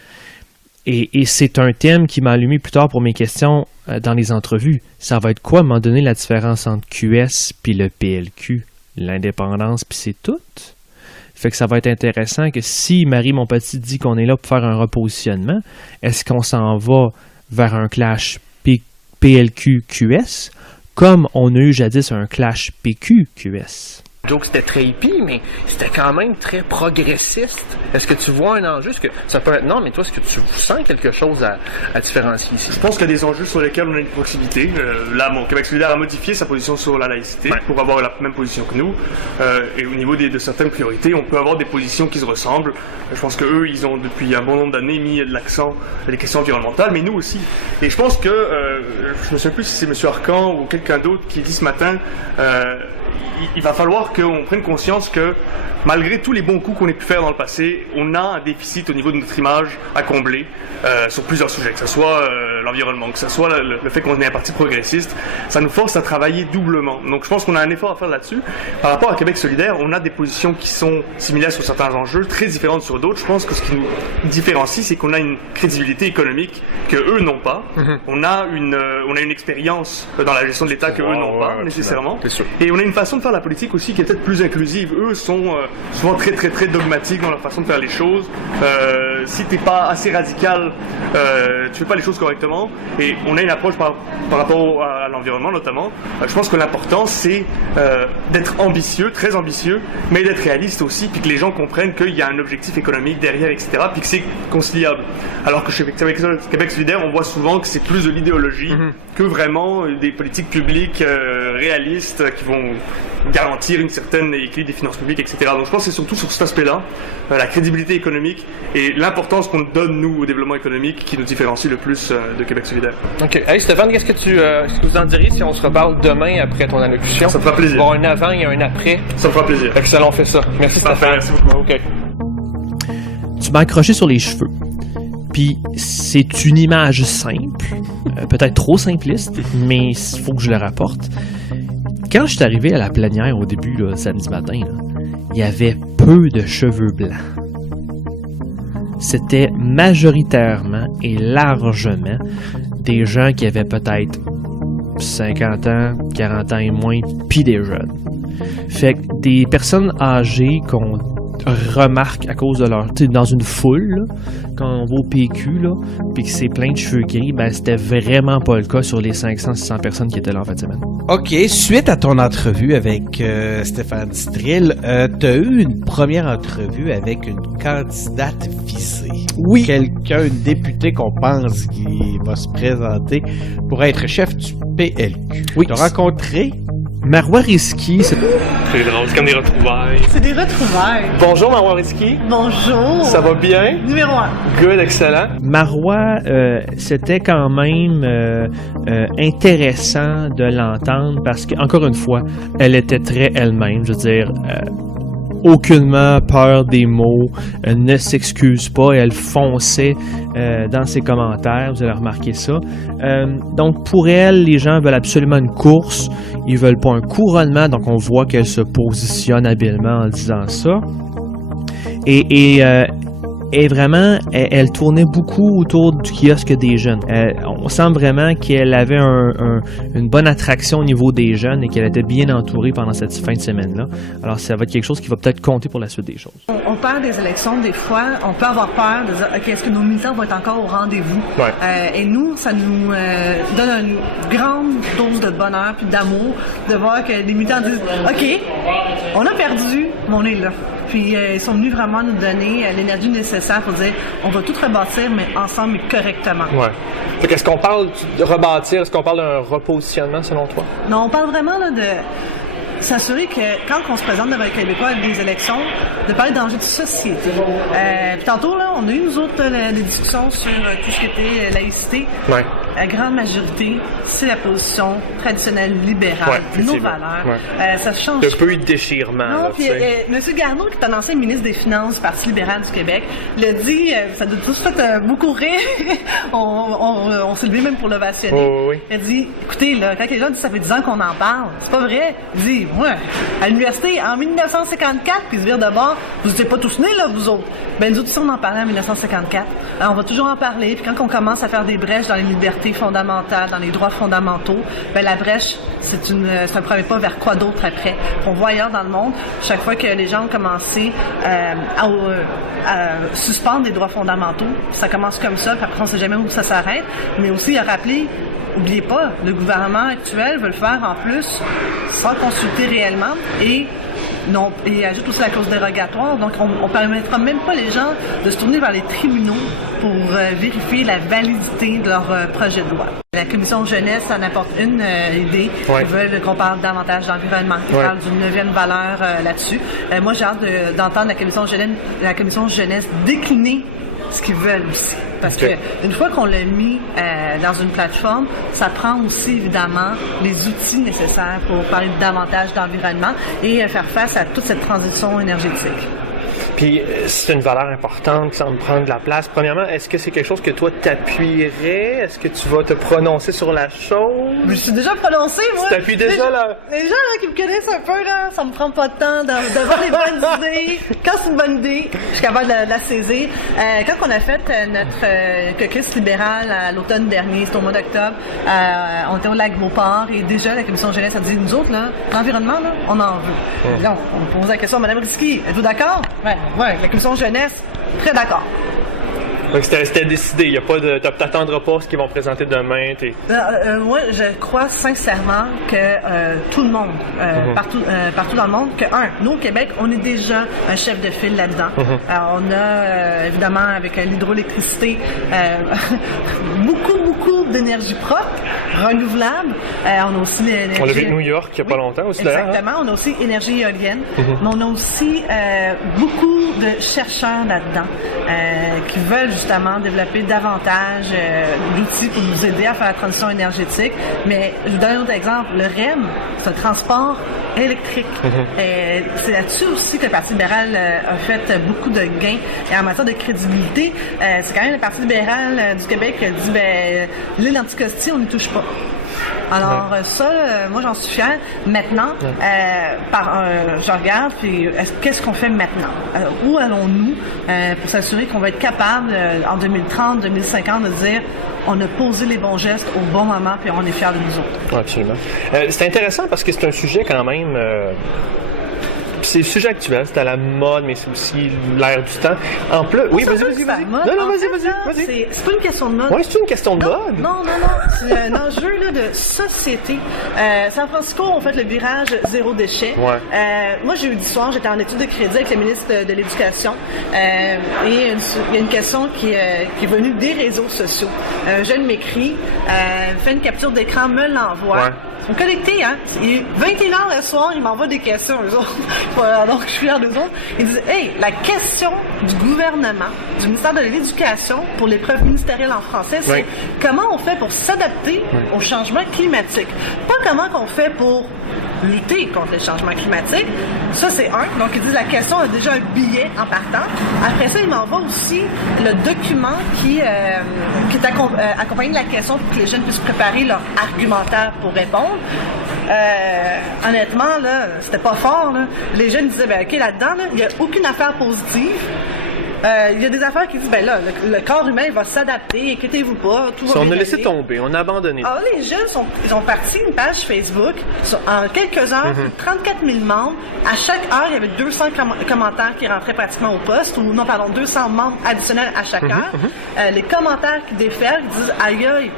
Et c'est un thème qui m'a allumé plus tard pour mes questions dans les entrevues. Ça va être quoi, à un moment donné, la différence entre QS puis le PLQ? L'indépendance puis c'est tout? Fait que ça va être intéressant que si Marie Montpetit dit qu'on est là pour faire un repositionnement, est-ce qu'on s'en va vers un clash PLQ-QS comme on a eu jadis un clash PQ-QS? plutôt que c'était très hippie, mais c'était quand même très progressiste. Est-ce que tu vois un enjeu? Est-ce que ça peut être non, mais toi, est-ce que tu sens quelque chose à différencier ici? Je pense qu'il y a des enjeux sur lesquels on a une proximité. Là, Québec solidaire a modifié sa position sur la laïcité pour avoir la même position que nous. Et au niveau de certaines priorités, on peut avoir des positions qui se ressemblent. Je pense qu'eux, ils ont depuis un bon nombre d'années mis de l'accent sur les questions environnementales, mais nous aussi. Et je pense que, je ne sais plus si c'est M. Arcan ou quelqu'un d'autre qui dit ce matin, il va falloir qu'on prenne conscience que malgré tous les bons coups qu'on ait pu faire dans le passé, on a un déficit au niveau de notre image à combler sur plusieurs sujets, que ce soit l'environnement, que ce soit le fait qu'on est un parti progressiste. Ça nous force à travailler doublement. Donc je pense qu'on a un effort à faire là-dessus. Par rapport à Québec solidaire, on a des positions qui sont similaires sur certains enjeux, très différentes sur d'autres. Je pense que ce qui nous différencie, c'est qu'on a une crédibilité économique que eux n'ont pas. On a une expérience dans la gestion de l'État que eux n'ont pas nécessairement. Et on a une façon de faire la politique aussi qui est peut-être plus inclusive. Eux sont souvent très très très dogmatiques dans leur façon de faire les choses. Si t'es pas assez radical, tu fais pas les choses correctement. Et on a une approche par rapport à l'environnement notamment. Je pense que l'important c'est d'être ambitieux, très ambitieux, mais d'être réaliste aussi, puis que les gens comprennent qu'il y a un objectif économique derrière, etc., puis que c'est conciliable. Alors que chez Québec solidaire, on voit souvent que c'est plus de l'idéologie que vraiment des politiques publiques réalistes qui vont garantir une certaine équilibre des finances publiques, etc. Donc je pense que c'est surtout sur cet aspect-là, la crédibilité économique et l'importance qu'on donne, nous, au développement économique qui nous différencie le plus de Québec solidaire. OK. Hey Stéphane, qu'est-ce que vous en diriez si on se reparle demain après ton allocution? Ça me fera plaisir. Bon, un avant et un après. Ça me fera plaisir. Excellent, on fait ça. Merci Stéphane. Merci beaucoup. OK. Tu m'as accroché sur les cheveux. Puis c'est une image simple, peut-être trop simpliste, mais il faut que je le rapporte. Quand je suis arrivé à la plénière au début, là, samedi matin, il y avait peu de cheveux blancs. C'était majoritairement et largement des gens qui avaient peut-être 50 ans, 40 ans et moins, puis des jeunes. Fait que des personnes âgées qu'on remarque à cause de leur... Tu sais, dans une foule, là, quand on va au PQ, là, puis que c'est plein de cheveux gris, ben c'était vraiment pas le cas sur les 500-600 personnes qui étaient là en fin de semaine. OK, suite à ton entrevue avec Stéphane Strill, t'as eu une première entrevue avec une candidate visée. Oui. Quelqu'un, une députée qu'on pense qui va se présenter pour être chef du PLQ. Oui. T'as rencontré Marois Risky, c'est drôle, c'est comme des retrouvailles. C'est des retrouvailles. Bonjour Marois Risky. Bonjour. Ça va bien? Numéro 1. Good, excellent. Marois, c'était quand même intéressant de l'entendre parce que, encore une fois, elle était très elle-même. Je veux dire, aucunement peur des mots, ne s'excuse pas et elle fonçait dans ses commentaires, vous allez remarquer ça. Donc pour elle, les gens veulent absolument une course, ils veulent pas un couronnement, donc on voit qu'elle se positionne habilement en disant ça. Et vraiment, elle tournait beaucoup autour du kiosque des jeunes. On sent vraiment qu'elle avait une bonne attraction au niveau des jeunes et qu'elle était bien entourée pendant cette fin de semaine-là. Alors, ça va être quelque chose qui va peut-être compter pour la suite des choses. On perd des élections, des fois, on peut avoir peur de dire, OK, est-ce que nos militants vont être encore au rendez-vous? Ouais. Et nous, ça nous donne une grande dose de bonheur puis d'amour de voir que les militants disent, OK, on a perdu, mais on est là. Puis ils sont venus vraiment nous donner l'énergie nécessaire pour dire on va tout rebâtir, mais ensemble et correctement. Ouais. Fait est-ce qu'on parle de rebâtir, est-ce qu'on parle d'un repositionnement selon toi? Non, on parle vraiment là, de s'assurer que quand on se présente devant les Québécois avec des élections, de parler d'enjeux de société. Puis tantôt, là, on a eu, nous autres, des discussions sur tout ce qui était laïcité. Ouais. La grande majorité, c'est la position traditionnelle libérale, nos valeurs. Ouais. Ça change. Un peu de déchirement. Non, puis M. Garneau, qui est un ancien ministre des Finances du Parti libéral du Québec, l'a dit, ça doit tout fait beaucoup rire. on s'est levé même pour l'ovationner. Oui. Il a dit, écoutez, là, quand les gens disent ça fait 10 ans qu'on en parle, c'est pas vrai. Il dit, ouais, à l'université, en 1954, puis se vire de bord, vous n'étiez pas tous nés, là, vous autres. Ben, nous autres, on en parlait en 1954. Alors, on va toujours en parler, puis quand on commence à faire des brèches dans les libertés fondamentales, dans les droits fondamentaux, ben, la brèche, c'est un premier pas vers quoi d'autre après. On voit ailleurs dans le monde, chaque fois que les gens ont commencé à suspendre les droits fondamentaux, ça commence comme ça, puis après, on ne sait jamais où ça s'arrête, mais aussi à rappeler. N'oubliez pas, le gouvernement actuel veut le faire en plus sans consulter réellement et Non, et ajoute aussi la clause dérogatoire. Donc, on ne permettra même pas les gens de se tourner vers les tribunaux pour vérifier la validité de leur projet de loi. La commission jeunesse en apporte une idée. Ils veulent qu'on parle davantage d'environnement. Ils parlent d'une 9e valeur là-dessus. Moi, j'ai hâte d'entendre la commission jeunesse décliner ce qu'ils veulent aussi. Parce que une fois qu'on l'a mis dans une plateforme, ça prend aussi évidemment les outils nécessaires pour parler davantage d'environnement et faire face à toute cette transition énergétique. Puis c'est une valeur importante, ça me prend de la place. Premièrement, est-ce que c'est quelque chose que toi t'appuierais? Est-ce que tu vas te prononcer sur la chose? Je suis déjà prononcée, moi. Tu t'appuies déjà là? Les gens là, qui me connaissent un peu, là, ça me prend pas de temps d'avoir les bonnes idées. Quand c'est une bonne idée, je suis capable de la saisir. Quand on a fait notre caucus libéral à l'automne dernier, c'était au mois d'octobre, on était au lac Beauport et déjà la commission jeunesse a dit, nous autres, là, l'environnement, là, on en veut. Là, on pose la question à Mme Risky, êtes-vous d'accord? Ouais, la commission jeunesse, très d'accord. Donc c'était décidé, il y a pas de t'attendras pas ce qu'ils vont présenter demain. Moi, je crois sincèrement que tout le monde, partout dans le monde, que nous au Québec, on est déjà un chef de file là-dedans. Alors, on a évidemment avec l'hydroélectricité beaucoup d'énergie propre, renouvelable. On a aussi l'énergie. On l'a vu de New York il y a pas longtemps aussi. Exactement. On a aussi énergie éolienne, mais on a aussi beaucoup de chercheurs là-dedans qui veulent justement développer davantage d'outils pour nous aider à faire la transition énergétique. Mais je vous donne un autre exemple. Le REM, c'est un transport électrique. C'est là-dessus aussi que le Parti libéral a fait beaucoup de gains. Et en matière de crédibilité, c'est quand même le Parti libéral du Québec qui a dit l'île Anticosti, on n'y touche pas. Alors ça, moi j'en suis fière. Maintenant, je regarde, puis qu'est-ce qu'on fait maintenant? Où allons-nous pour s'assurer qu'on va être capable, en 2030, 2050, de dire on a posé les bons gestes au bon moment, puis on est fiers de nous autres. Absolument. C'est intéressant parce que c'est un sujet quand même... c'est le sujet actuel, c'est à la mode, mais c'est aussi l'air du temps. En plus, oui, vas-y. Non, vas-y. C'est pas une question de mode. Oui, c'est une question de mode. Non. C'est un enjeu là, de société. San Francisco, on fait le virage zéro déchet. Moi, jeudi soir, j'étais en étude de crédit avec le ministre de l'Éducation. Et il y a une question qui est venue des réseaux sociaux. Un jeune m'écrit, fait une capture d'écran, me l'envoie. Ils sont connectés, hein. Il est 21h le soir, ils m'envoient des questions, eux autres. Donc, je suis fière d'eux autres. Ils disent, hey, la question du gouvernement, du ministère de l'Éducation pour l'épreuve ministérielle en français, c'est comment on fait pour s'adapter au changement climatique. Pas comment qu'on fait pour lutter contre les changements climatiques. Ça, c'est un. Donc, ils disent la question a déjà un billet en partant. Après ça, ils m'envoient aussi le document qui est accompagné de la question pour que les jeunes puissent préparer leur argumentaire pour répondre. Honnêtement, là, c'était pas fort. Là. Les jeunes disaient, OK, là-dedans, il n'y a aucune affaire positive. Il y a des affaires qui disent, le corps humain va s'adapter, inquiétez-vous pas, tout va bien. On a laissé tomber, on a abandonné. Alors les jeunes ils ont parti une page Facebook, en quelques heures, 34 000 membres. À chaque heure, il y avait 200 commentaires qui rentraient pratiquement au poste, 200 membres additionnels à chaque heure. Les commentaires qui déferlent disent, aïe,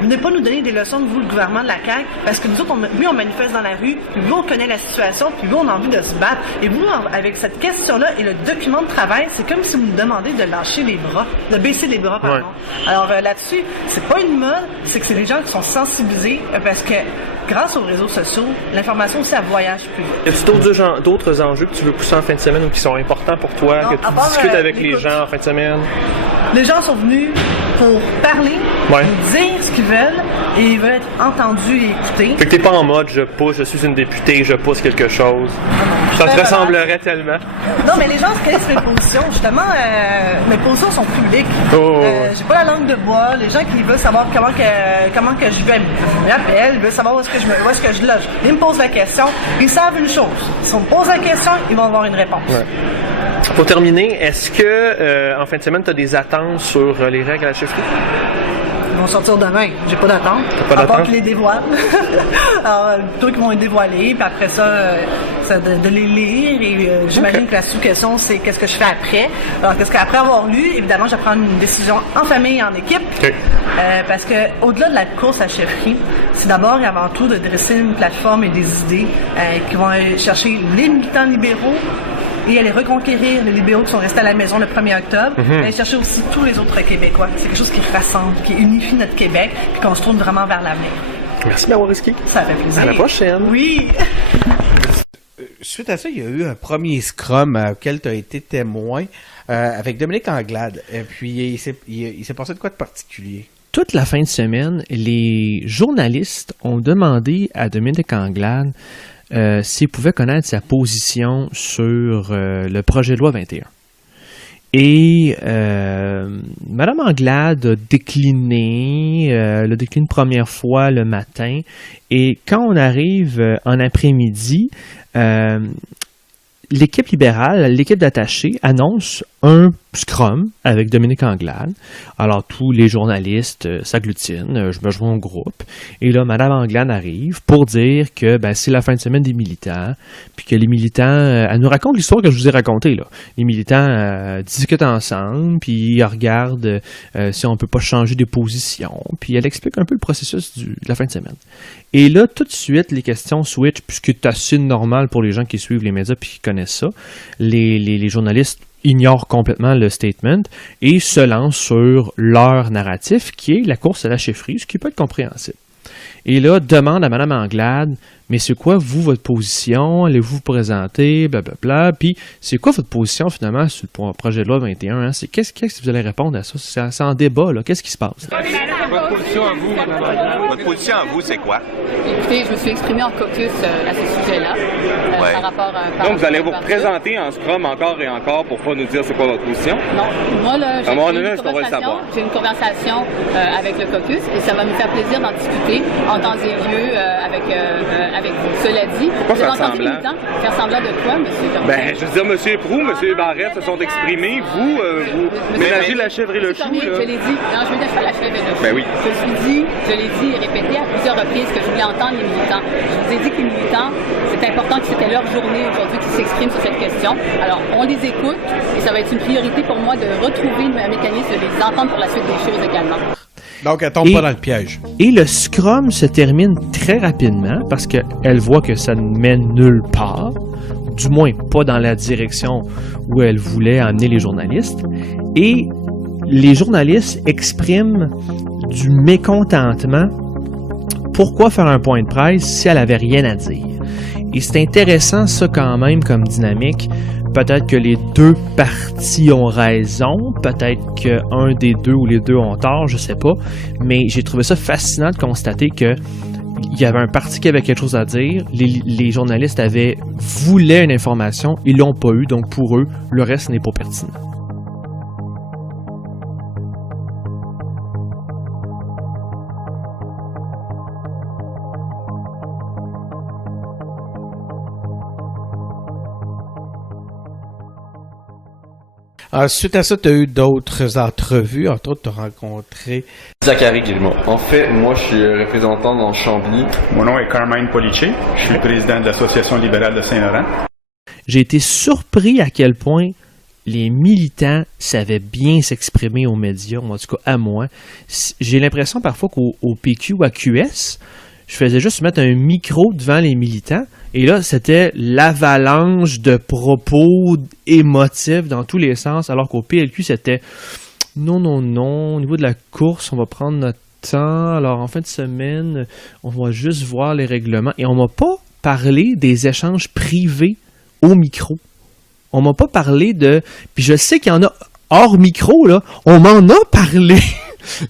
venez pas nous donner des leçons de vous, le gouvernement de la CAQ, parce que nous autres, on manifeste dans la rue, puis nous, on connaît la situation, puis nous, on a envie de se battre. Et vous, avec cette question-là et le document de travail, c'est comme si vous nous demandez de lâcher les bras, de baisser les bras, pardon. Alors là-dessus, c'est pas une mode, c'est que c'est des gens qui sont sensibilisés, parce que grâce aux réseaux sociaux, l'information aussi, elle voyage plus vite. Y a-t-il d'autres enjeux que tu veux pousser en fin de semaine ou qui sont importants pour toi, que tu discutes avec les gens en fin de semaine? Les gens sont venus pour parler, dire ce qu'ils veulent, et ils veulent être entendus et écoutés. Fait que t'es pas en mode je pousse, je suis une députée, je pousse quelque chose. Ça te ressemblerait tellement. Non, mais les gens se connaissent mes positions. Justement, mes positions sont publiques. J'ai pas la langue de bois. Les gens qui veulent savoir comment que je vais, je m'appelle, ils veulent savoir où est-ce que je loge. Ils me posent la question. Ils savent une chose. Si on me pose la question, ils vont avoir une réponse. Pour terminer, est-ce que en fin de semaine, tu as des attentes sur les règles à la chefferie? ils vont sortir demain. J'ai pas d'attente. À part qu'ils les dévoilent. Alors, plutôt qu'ils vont les dévoiler, puis après ça, de les lire. Et j'imagine que la sous-question, c'est qu'est-ce que je fais après. Alors, qu'est-ce qu'après avoir lu, évidemment, je vais prendre une décision en famille et en équipe. Parce que au-delà de la course à chefferie, c'est d'abord et avant tout de dresser une plateforme et des idées qui vont aller chercher les militants libéraux et aller reconquérir les libéraux qui sont restés à la maison le 1er octobre, et aller chercher aussi tous les autres Québécois. C'est quelque chose qui rassemble, qui unifie notre Québec, puis qu'on se tourne vraiment vers l'avenir. Merci d'avoir risqué. Ça fait plaisir. À la prochaine. Oui. Suite à ça, il y a eu un premier scrum auquel tu as été témoin avec Dominique Anglade. Et puis, il s'est passé de quoi de particulier? Toute la fin de semaine, les journalistes ont demandé à Dominique Anglade s'il pouvait connaître sa position sur le projet de loi 21. Et Mme Anglade a décliné, l'a décliné une première fois le matin. Et quand on arrive en après-midi, l'équipe libérale, l'équipe d'attachés, annonce un scrum avec Dominique Anglade. Alors, tous les journalistes s'agglutinent, je me joins au groupe. Et là, Mme Anglade arrive pour dire que c'est la fin de semaine des militants, puis que les militants, elle nous raconte l'histoire que je vous ai racontée, là. Les militants discutent ensemble, puis ils regardent si on ne peut pas changer de position, puis elle explique un peu le processus de la fin de semaine. Et là, tout de suite, les questions switch, puisque c'est assez normal pour les gens qui suivent les médias puis qui connaissent ça. Les journalistes ignorent complètement le statement et se lancent sur leur narratif, qui est la course à la chefferie, ce qui peut être compréhensible. Et là, demande à Mme Anglade, mais c'est quoi, vous, votre position? Allez-vous vous présenter? Blablabla. Puis, c'est quoi votre position, finalement, sur le projet de loi 21? Hein? Qu'est-ce que vous allez répondre à ça? C'est en débat, là. Qu'est-ce qui se passe? Votre position à vous, Mme Anglade? Votre position à vous, c'est quoi? Écoutez, je me suis exprimée en caucus à ce sujet-là, par rapport à... Donc, vous allez vous présenter en scrum encore et encore pour pas nous dire c'est quoi votre position? Non. Moi, là, j'ai une conversation avec le caucus et ça va me faire plaisir d'en discuter en temps et lieu avec vous. Cela dit, pourquoi faire semblant? Faire semblant de quoi, M. Jordan? Je veux dire, M. Proulx, M. Barrette se sont exprimés. Vous ménagez la chèvre et le chou, là. Je l'ai dit. Non, je veux dire faire la chèvre et le chou. Ben oui. Je l'ai dit et répété à plusieurs reprises que je voulais entendre les militants. Je vous ai dit que les militants, c'est important que c'était leur journée aujourd'hui qui s'expriment sur cette question. Alors, on les écoute et ça va être une priorité pour moi de retrouver un mécanisme de les entendre pour la suite des choses également. Donc, elle tombe pas dans le piège. Et le scrum se termine très rapidement parce qu'elle voit que ça ne mène nulle part, du moins pas dans la direction où elle voulait amener les journalistes. Et les journalistes expriment du mécontentement. Pourquoi faire un point de presse si elle avait rien à dire? Et c'est intéressant ça quand même comme dynamique. Peut-être que les deux partis ont raison, peut-être qu'un des deux ou les deux ont tort, je sais pas. Mais j'ai trouvé ça fascinant de constater que il y avait un parti qui avait quelque chose à dire, les journalistes voulaient une information, ils l'ont pas eu, donc pour eux, le reste n'est pas pertinent. Suite à ça, tu as eu d'autres entrevues. Entre autres, tu as rencontré Zachary Guillemot. En fait, moi, je suis représentant dans Chambly. Mon nom est Carmine Police. Je suis le président de l'Association libérale de Saint-Laurent. J'ai été surpris à quel point les militants savaient bien s'exprimer aux médias, en tout cas à moi. J'ai l'impression parfois qu'au PQ ou à QS, je faisais juste mettre un micro devant les militants. Et là, c'était l'avalanche de propos émotifs dans tous les sens, alors qu'au PLQ, c'était non, au niveau de la course, on va prendre notre temps. Alors, en fin de semaine, on va juste voir les règlements. Et on m'a pas parlé des échanges privés au micro. On m'a pas parlé de... Puis je sais qu'il y en a hors micro, là. On m'en a parlé.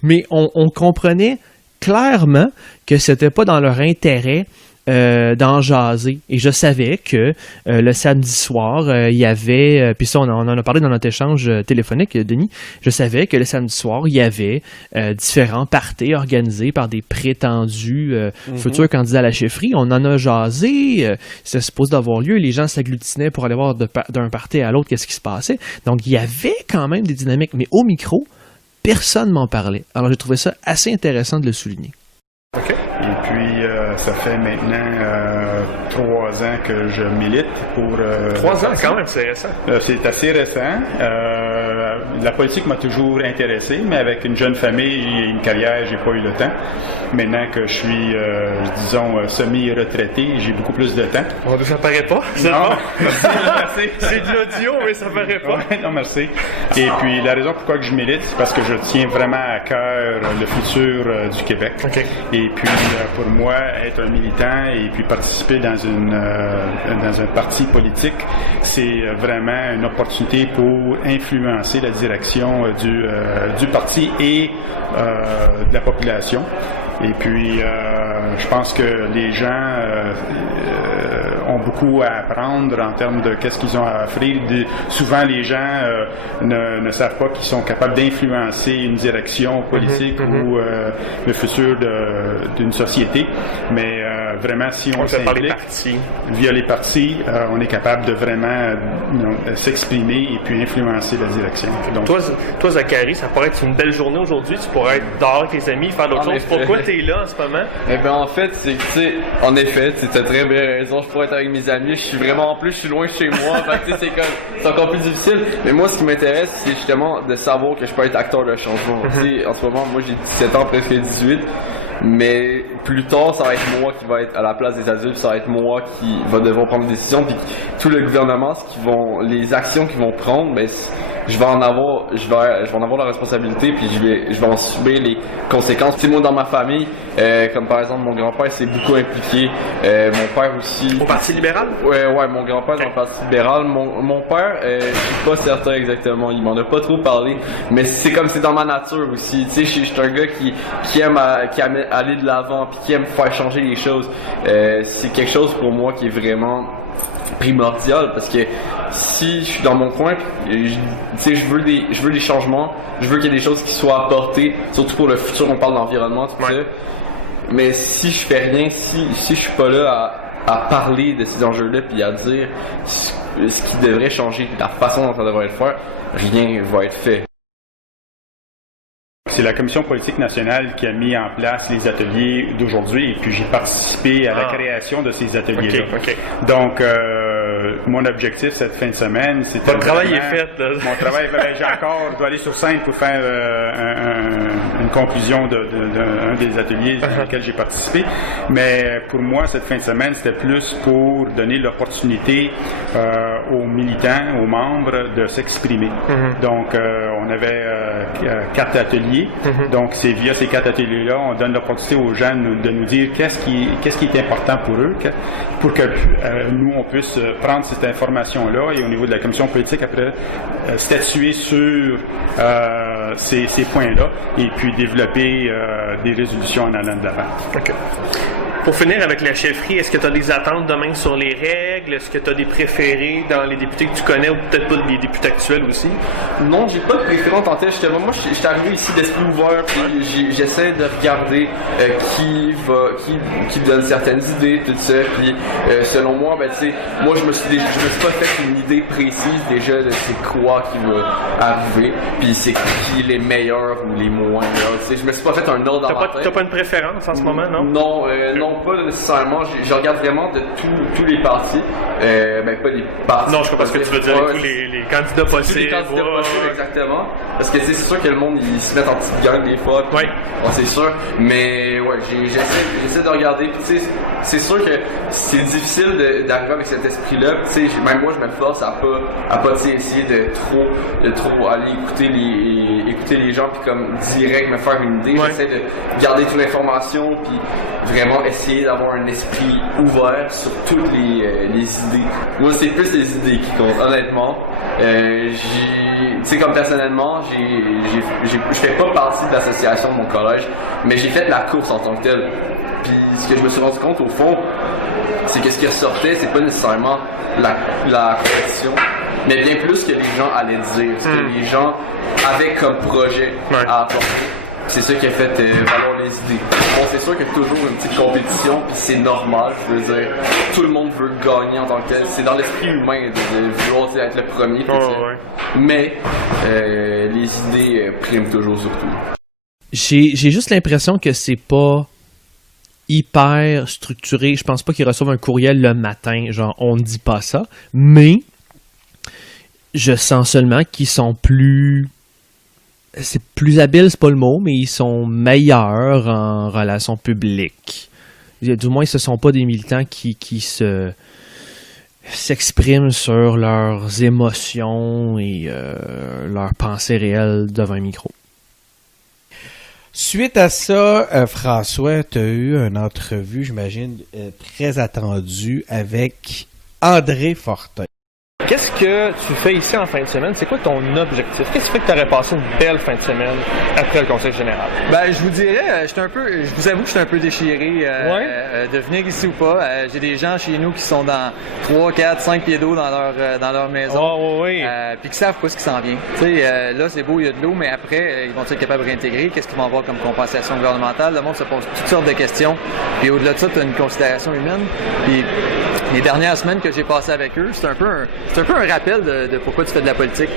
Mais on comprenait clairement que c'était pas dans leur intérêt d'en jaser. Et je savais que le samedi soir, il y avait, puis ça on en a parlé dans notre échange téléphonique, Denis, je savais que le samedi soir, il y avait différents parties organisés par des prétendus futurs candidats à la chefferie. On en a jasé, c'est supposé d'avoir lieu, les gens s'agglutinaient pour aller voir d'un party à l'autre qu'est-ce qui se passait. Donc il y avait quand même des dynamiques, mais au micro, personne m'en parlait. Alors j'ai trouvé ça assez intéressant de le souligner. OK. Et puis, ça fait maintenant 3 ans que je milite pour... 3 ans, quand même, c'est récent. C'est assez récent. La politique m'a toujours intéressé, mais avec une jeune famille et une carrière, j'ai pas eu le temps. Maintenant que je suis, disons, semi-retraité, j'ai beaucoup plus de temps. Bon, ça paraît pas. C'est non, bon. merci. C'est de l'audio, mais ça paraît pas. Ouais, non, merci. Et puis, la raison pourquoi que je milite, c'est parce que je tiens vraiment à cœur le futur du Québec. Okay. Et puis, pour moi, être un militant et puis participer dans un parti politique, c'est vraiment une opportunité pour influencer la direction du parti et de la population. Et puis, je pense que les gens ont beaucoup à apprendre en termes de qu'est-ce qu'ils ont à offrir. Souvent, les gens ne savent pas qu'ils sont capables d'influencer une direction politique ou le futur d'une société. Mais vraiment, si on s'implique via les partis, on est capable de vraiment s'exprimer et puis influencer la direction. Donc, toi, Zachary, ça pourrait être une belle journée aujourd'hui. Tu pourrais être dehors avec tes amis, faire d'autres choses. Pourquoi tu es là en ce moment? Eh bien, en fait, c'est que, en effet, tu as très bien raison. Je pourrais être avec mes amis. Je suis vraiment, je suis loin de chez moi. C'est encore plus difficile. Mais moi, ce qui m'intéresse, c'est justement de savoir que je peux être acteur de changement. En ce moment, moi, j'ai 17 ans, presque 18. Mais plus tard, ça va être moi qui va être à la place des adultes, ça va être moi qui va devoir prendre des décisions, puis tout le gouvernement, les actions qu'ils vont prendre, ben, je vais en avoir la responsabilité, puis je vais en subir les conséquences. Tu sais, moi, dans ma famille, comme par exemple, mon grand-père s'est beaucoup impliqué, mon père aussi. Au Parti libéral? Ouais, mon grand-père dans le Parti libéral. Mon père, je suis pas certain exactement, il m'en a pas trop parlé, mais c'est dans ma nature aussi. Tu sais, je suis un gars qui aime aller de l'avant, puis qui aime faire changer les choses. C'est quelque chose pour moi qui est vraiment primordial, parce que si je suis dans mon coin, je veux des changements, je veux qu'il y ait des choses qui soient apportées, surtout pour le futur, on parle d'environnement, tout ça. Mais si je fais rien, si je suis pas là à parler de ces enjeux-là, puis à dire ce qui devrait changer, la façon dont ça devrait être fait, rien va être fait. C'est la Commission politique nationale qui a mis en place les ateliers d'aujourd'hui, et puis j'ai participé à la création de ces ateliers-là. Okay. Donc, mon objectif cette fin de semaine, c'était... Votre travail est fait, là. Mon travail, je dois aller sur scène pour faire une conclusion d'un des ateliers dans lesquels j'ai participé. Mais pour moi, cette fin de semaine, c'était plus pour donner l'opportunité aux militants, aux membres de s'exprimer. Donc, on avait 4 ateliers. Donc, c'est via ces 4 ateliers-là, on donne l'opportunité aux gens de nous dire qu'est-ce qui est important pour eux, pour que nous, on puisse prendre cette information-là et au niveau de la commission politique, après, statuer sur ces points-là et puis développer des résolutions en allant de l'avant. Okay. Pour finir avec la chefferie, est-ce que tu as des attentes demain sur les règles? Est-ce que tu as des préférés dans les députés que tu connais ou peut-être pas les députés actuels aussi? Non, j'ai pas de préféré en tant que tel. Justement, moi, je suis arrivé ici d'esprit ouvert, puis j'essaie de regarder qui donne certaines idées, tout ça. Puis selon moi, ben tu sais, moi je me suis pas fait une idée précise déjà de c'est quoi qui va arriver, puis c'est qui les meilleurs ou les moins meilleurs. Tu sais, je me suis pas fait un ordre dans ma tête. T'as pas une préférence en ce moment, non? Non, pas nécessairement. Je regarde vraiment de tous les partis. Ben pas les partis. Non, je sais pas ce que tu veux dire. Tous les candidats possibles. Tous les candidats possibles, exactement. Parce que c'est sûr que le monde ils se mettent en petite gang des fois. Oui. Bon, c'est sûr. Mais ouais, j'essaie de regarder. Puis, c'est sûr que c'est difficile d'arriver avec cet esprit-là. Même moi, je me force à pas essayer de trop aller écouter les gens puis comme direct me faire une idée. J'essaie de garder toute l'information puis vraiment essayer d'avoir un esprit ouvert sur toutes les idées. Moi, c'est plus les idées qui comptent, honnêtement. Comme personnellement, je fais pas partie de l'association de mon collège, mais j'ai fait la course en tant que telle. Puis ce que je me suis rendu compte au fond, c'est que ce qui ressortait, c'est pas nécessairement la compétition, mais bien plus ce que les gens allaient dire, ce que les gens avaient comme projet à apporter. C'est ça qui a fait valoir les idées. Bon, c'est sûr qu'il y a toujours une petite compétition, puis c'est normal, je veux dire, tout le monde veut gagner en tant que tel. C'est dans l'esprit humain de vouloir être le premier, mais les idées priment toujours sur tout. J'ai juste l'impression que c'est pas hyper structuré. Je pense pas qu'ils reçoivent un courriel le matin, genre on ne dit pas ça, mais je sens seulement qu'ils sont c'est plus habile, c'est pas le mot, mais ils sont meilleurs en relations publiques. Du moins, ce sont pas des militants qui s'expriment sur leurs émotions et leurs pensées réelles devant un micro. Suite à ça, François, tu as eu une entrevue, j'imagine, très attendue avec André Fortin. Qu'est-ce que tu fais ici en fin de semaine? C'est quoi ton objectif? Qu'est-ce qui fait que tu aurais passé une belle fin de semaine après le Conseil général? Ben, je vous dirais, je vous avoue que je suis un peu déchiré de venir ici ou pas. J'ai des gens chez nous qui sont dans 3, 4, 5 pieds d'eau dans leur maison. Puis qui savent pas ce qui s'en vient. Tu sais, là, c'est beau, il y a de l'eau, mais après, ils vont être capables de réintégrer? Qu'est-ce qu'ils vont avoir comme compensation gouvernementale? Le monde se pose toutes sortes de questions. Puis au-delà de ça, tu as une considération humaine. Puis les dernières semaines que j'ai passées avec eux, c'est un peu un rappel de pourquoi tu fais de la politique.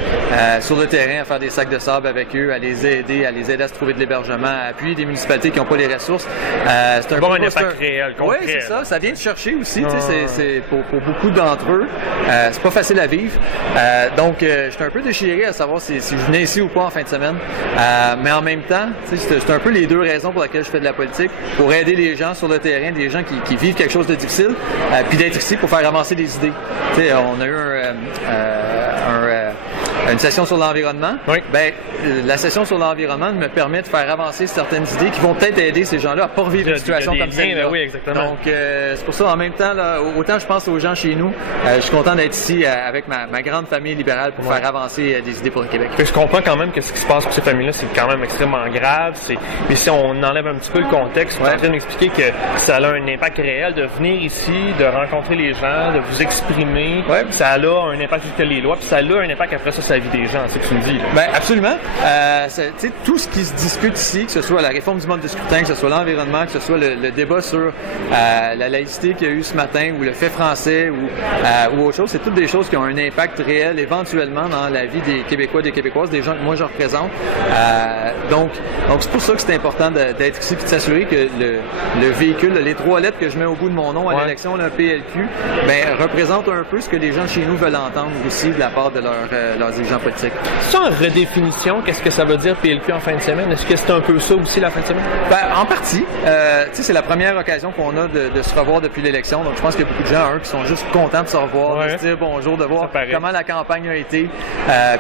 Sur le terrain, à faire des sacs de sable avec eux, à les aider à se trouver de l'hébergement, à appuyer des municipalités qui n'ont pas les ressources. C'est un impact réel, concret. Oui, c'est ça. Ça vient de chercher aussi. C'est pour beaucoup d'entre eux. C'est pas facile à vivre. Donc, je suis un peu déchiré à savoir si je venais ici ou pas en fin de semaine. Mais en même temps, c'est un peu les deux raisons pour lesquelles je fais de la politique. Pour aider les gens sur le terrain, des gens qui vivent quelque chose de difficile, puis d'être ici pour faire avancer des idées. On a eu une session sur l'environnement. Oui. Ben, la session sur l'environnement me permet de faire avancer certaines idées qui vont peut-être aider ces gens-là à pas revivre une situation comme celle-là. Oui, exactement. Donc, c'est pour ça, en même temps, là, autant je pense aux gens chez nous, je suis content d'être ici avec ma grande famille libérale pour faire avancer des idées pour le Québec. Puis je comprends quand même que ce qui se passe pour ces familles-là, c'est quand même extrêmement grave. Mais si on enlève un petit peu le contexte, vous êtes en train de m'expliquer que ça a un impact réel de venir ici, de rencontrer les gens, de vous exprimer. Ça a un impact sur les lois, puis ça a un impact après ça sur la vie des gens, c'est ce que tu me dis. Là. Ben, absolument. Tout ce qui se discute ici, que ce soit la réforme du mode de scrutin, que ce soit l'environnement, que ce soit le débat sur la laïcité qu'il y a eu ce matin, ou le fait français, ou autre chose, c'est toutes des choses qui ont un impact réel éventuellement dans la vie des Québécois, des Québécoises, des gens que moi je représente. Donc c'est pour ça que c'est important d'être ici et de s'assurer que le véhicule, les 3 lettres que je mets au bout de mon nom à l'élection, le PLQ, représente un peu ce que les gens chez nous veulent entendre aussi de la part de leurs dirigeants politiques. C'est en redéfinition, qu'est-ce que ça veut dire PLQ en fin de semaine? Est-ce que c'est un peu ça aussi la fin de semaine? Ben, en partie. C'est la première occasion qu'on a de se revoir depuis l'élection. Donc je pense qu'il y a beaucoup de gens, qui sont juste contents de se revoir, de se dire bonjour, de voir comment la campagne a été,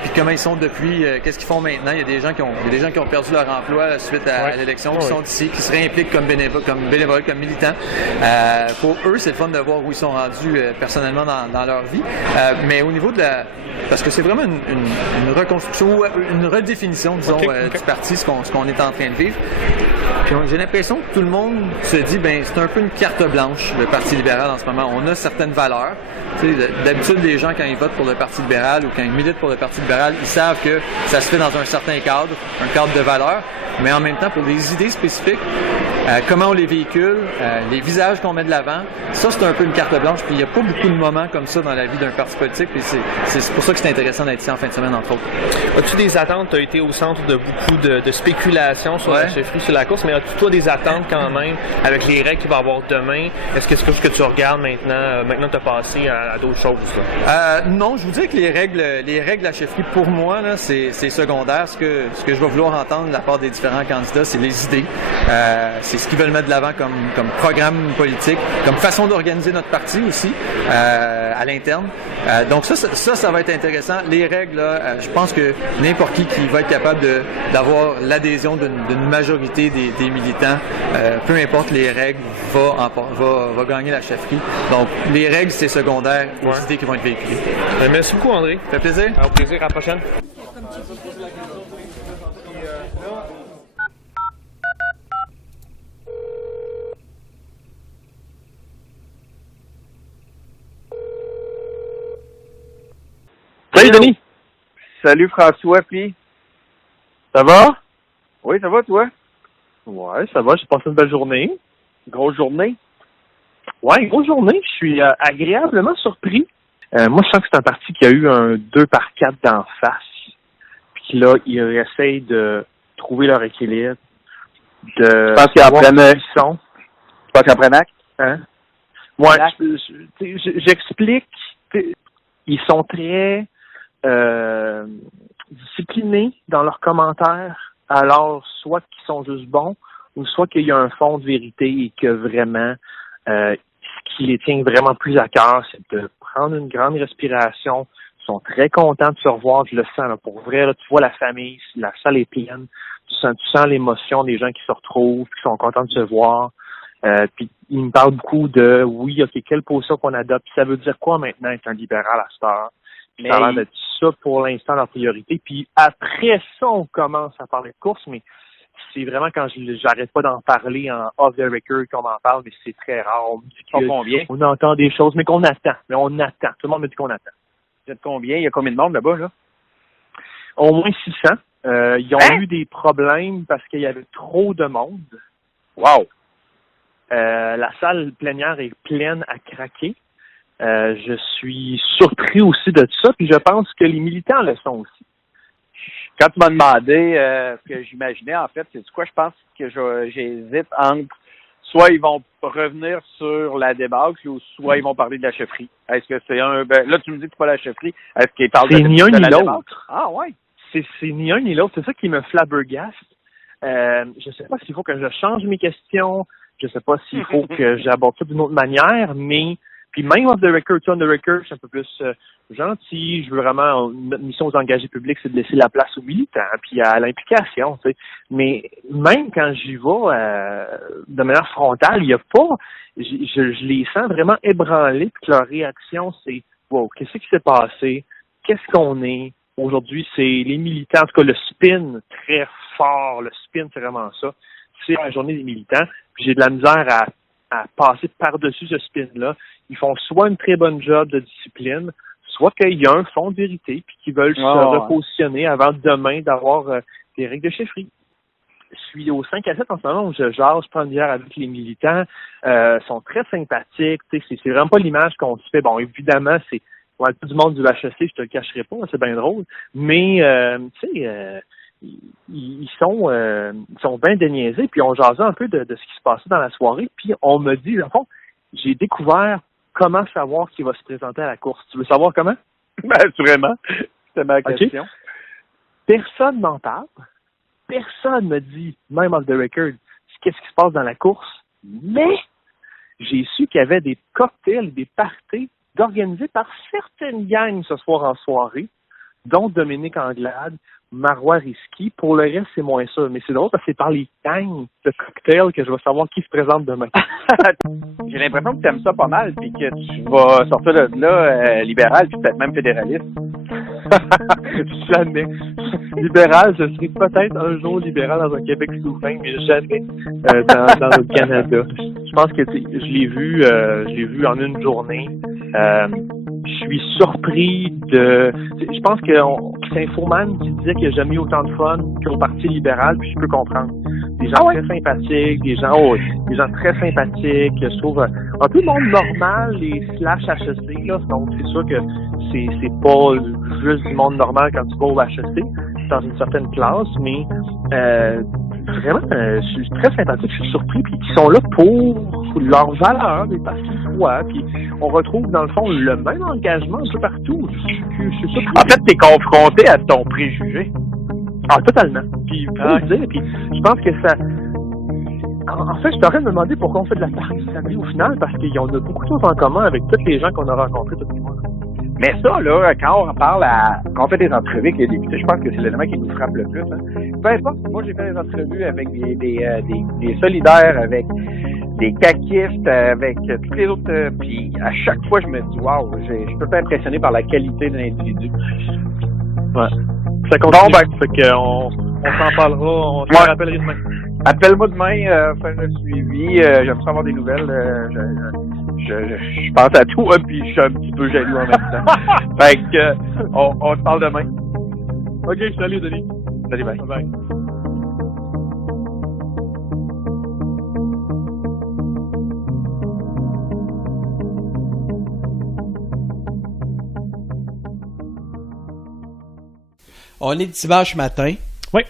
puis comment ils sont depuis, qu'est-ce qu'ils font maintenant. Il y a des gens qui ont perdu leur emploi suite à l'élection, qui sont ici, qui se réimpliquent comme bénévoles, comme militants. Pour eux, c'est le fun de voir où ils sont rendus personnellement dans leur vie. Mais au niveau de parce que c'est vraiment une reconstruction, une redéfinition, disons, du parti, ce qu'on est en train de vivre. Puis j'ai l'impression que tout le monde se dit, c'est un peu une carte blanche, le Parti libéral en ce moment. On a certaines valeurs. D'habitude, les gens, quand ils votent pour le Parti libéral ou quand ils militent pour le Parti libéral, ils savent que ça se fait dans un certain cadre, un cadre de valeurs. Mais en même temps, pour des idées spécifiques, comment on les véhicule, les visages qu'on met de l'avant, ça, c'est un peu une carte blanche. Puis il n'y a pas beaucoup de moments comme ça dans la vie d'un parti politique. Puis c'est pour ça que c'est intéressant d'être ici en fin de semaine, entre autres. As-tu des attentes? Tu as été au centre de beaucoup de spéculations sur la chefferie, sur la course, mais as-tu toi des attentes quand même avec les règles qu'il va y avoir demain? Est-ce que c'est quelque chose que tu regardes maintenant? Maintenant, tu as passé à d'autres choses? Non, je vous dis que les règles de la chefferie, pour moi, là, c'est secondaire. Ce que je vais vouloir entendre de la part des différents candidats, c'est les idées. C'est ce qu'ils veulent mettre de l'avant comme programme politique, comme façon d'organiser notre parti aussi, à l'interne. Donc ça va être intéressant. Les règles, là, je pense que n'importe qui va être capable d'avoir l'adhésion d'une majorité des militants, peu importe les règles, va gagner la chefferie. Donc les règles, c'est secondaire aux idées qui vont être véhiculées. Merci beaucoup, André. Ça fait plaisir. Au plaisir, à la prochaine. Salut Denis. Salut François, puis ça va? Oui, ça va toi? Ouais, ça va, j'ai passé une belle journée. Grosse journée? Ouais, une grosse journée. Je suis agréablement surpris. Moi, je sens que c'est un parti qui a eu un 2/4 d'en face. Puis là, ils essayent de trouver leur équilibre. Je pense qu'ils apprennent acte? Hein? Ouais, j'explique. Ils sont très disciplinés dans leurs commentaires. Alors, soit qu'ils sont juste bons, ou soit qu'il y a un fond de vérité et que vraiment, ce qui les tient vraiment plus à cœur, c'est de prendre une grande respiration. Ils sont très contents de se revoir, je le sens. Là, pour vrai, là, tu vois la famille, la salle est pleine. Tu sens l'émotion des gens qui se retrouvent, qui sont contents de se voir. Puis ils me parlent beaucoup de, oui, OK, quelle position qu'on adopte. Ça veut dire quoi maintenant être un libéral à cette heure? Ça a l'air d'être ça pour l'instant leur priorité. Puis après ça, on commence à parler de course, mais c'est vraiment quand j'arrête pas d'en parler en off the record qu'on m'en parle, mais c'est très rare. On me dit qu'on entend des choses, mais qu'on attend. Mais on attend. Tout le monde me dit qu'on attend. Vous êtes combien? Il y a combien de monde là-bas, là? Au moins 600. Ils ont eu des problèmes parce qu'il y avait trop de monde. Wow! La salle plénière est pleine à craquer. Je suis surpris aussi de ça, puis je pense que les militants le sont aussi. Quand tu m'as demandé ce que j'imaginais, en fait, c'est quoi? Je pense que j'hésite entre soit ils vont revenir sur la débâcle ou soit ils vont parler de la chefferie. Est-ce que c'est un... là, tu me dis que c'est pas la chefferie. Est-ce qu'ils parlent de la débâcle? C'est ni un ni l'autre. Ah, ouais. C'est ni un ni l'autre. C'est ça qui me flabbergaste. Je sais pas s'il faut que je change mes questions. Je sais pas s'il faut que j'aborde ça d'une autre manière, mais puis même off the record, on the record, je suis un peu plus gentil. Je veux vraiment, notre mission aux engagés publics, c'est de laisser la place aux militants puis à l'implication, tu sais. Mais même quand j'y vais de manière frontale, il y a pas, je les sens vraiment ébranlés puis que leur réaction c'est, wow, qu'est-ce qui s'est passé? Qu'est-ce qu'on est? Aujourd'hui, c'est les militants, en tout cas le spin très fort, le spin c'est vraiment ça. C'est la journée des militants. Puis j'ai de la misère à passer par-dessus ce spin-là. Ils font soit une très bonne job de discipline, soit qu'il y a un fond de vérité, puis qu'ils veulent se repositionner avant demain d'avoir des règles de chefferie. Je suis au 5 à 7 en ce moment où je prends une bière avec les militants. Sont très sympathiques. C'est vraiment pas l'image qu'on se fait. Bon, évidemment, c'est tout du monde du HEC, je te le cacherai pas, c'est bien drôle. Mais, tu sais... Ils sont bien déniaisés, puis on jasait un peu de ce qui se passait dans la soirée, puis on me dit, en fond, j'ai découvert comment savoir qui va se présenter à la course. Tu veux savoir comment? Ben, assurément. C'était ma question. Okay. Personne m'en parle. Personne me dit, même off the record, qu'est-ce qui se passe dans la course. Mais j'ai su qu'il y avait des cocktails, des parties organisés par certaines gangs ce soir en soirée, dont Dominique Anglade, Marois Risky. Pour le reste, c'est moins ça. Mais c'est drôle parce que c'est par les gangs de cocktails que je vais savoir qui se présente demain. J'ai l'impression que tu aimes ça pas mal puis que tu vas sortir de là libéral puis peut-être même fédéraliste. Jamais. Libéral, je serai peut-être un jour libéral dans un Québec souverain, mais jamais dans le Canada. Je pense que je l'ai vu en une journée. Je suis surpris de... Je pense que c'est Infoman qui disait qu'il n'y a jamais eu autant de fun qu'au Parti libéral, puis je peux comprendre. Des gens très sympathiques, des gens très sympathiques, je trouve un peu le monde normal, les /HEC, là, donc c'est sûr que c'est pas juste du monde normal quand tu vas au HEC, dans une certaine classe, mais vraiment, je suis très sympathique, je suis surpris, puis ils sont là pour leurs valeurs, des partis froids, puis on retrouve dans le fond le même engagement un peu partout. Je suis surpris. En fait, t'es confronté à ton préjugé. Ah, totalement. Puis, faut le dire, puis je pense que ça... En fait, je t'aurais demandé pourquoi on fait de la partie au final, parce qu'il y en a beaucoup de choses en commun avec tous les gens qu'on a rencontrés depuis moi. Mais ça, là, quand on fait des entrevues avec les députés, je pense que c'est l'élément qui nous frappe le plus. Hein. Peu importe, moi j'ai fait des entrevues avec des solidaires, avec des caquistes, avec tous les autres, puis à chaque fois je me dis wow, je suis tout impressionné par la qualité de l'individu. Ouais. Ça continue. Bon, fait qu'on s'en parlera, on se rappellera demain. Appelle-moi demain, fais le suivi, j'aime savoir des nouvelles, je pense à toi, puis je suis un petit peu jaloux en même temps. Fait que, on se parle demain. Ok, salut Denis. Salut, bye. Bye. On est dimanche matin. Oui.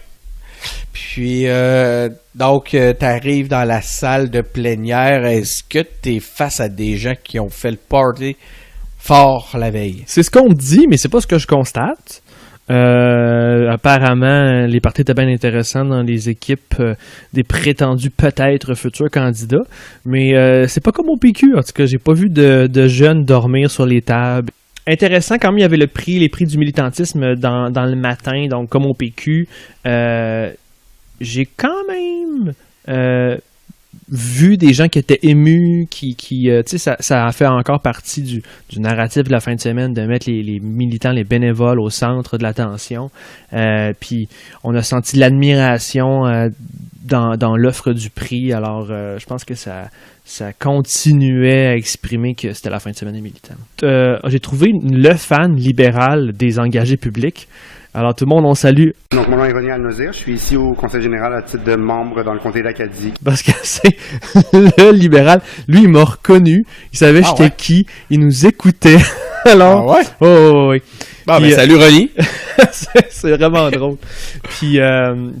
Puis, donc, tu arrives dans la salle de plénière. Est-ce que tu es face à des gens qui ont fait le party fort la veille? C'est ce qu'on me dit, mais c'est pas ce que je constate. Apparemment, les parties étaient bien intéressants dans les équipes des prétendus peut-être futurs candidats, mais c'est pas comme au PQ. En tout cas, j'ai pas vu de jeunes dormir sur les tables. Intéressant quand même, il y avait les prix du militantisme dans le matin, donc comme au PQ. J'ai quand même vu des gens qui étaient émus, tu sais, ça a fait encore partie du narratif de la fin de semaine de mettre les militants, les bénévoles au centre de l'attention. Puis on a senti l'admiration dans l'offre du prix. Alors, je pense que ça continuait à exprimer que c'était la fin de semaine des militants. J'ai trouvé le fan libéral des engagés publics. Alors, tout le monde, on salue. Donc, mon nom est René Alnozir. Je suis ici au Conseil général à titre de membre dans le comté d'Acadie. Parce que c'est le libéral. Lui, il m'a reconnu. Il savait j'étais qui. Il nous écoutait. Alors, oui. Puis, salut, René. c'est vraiment drôle. Puis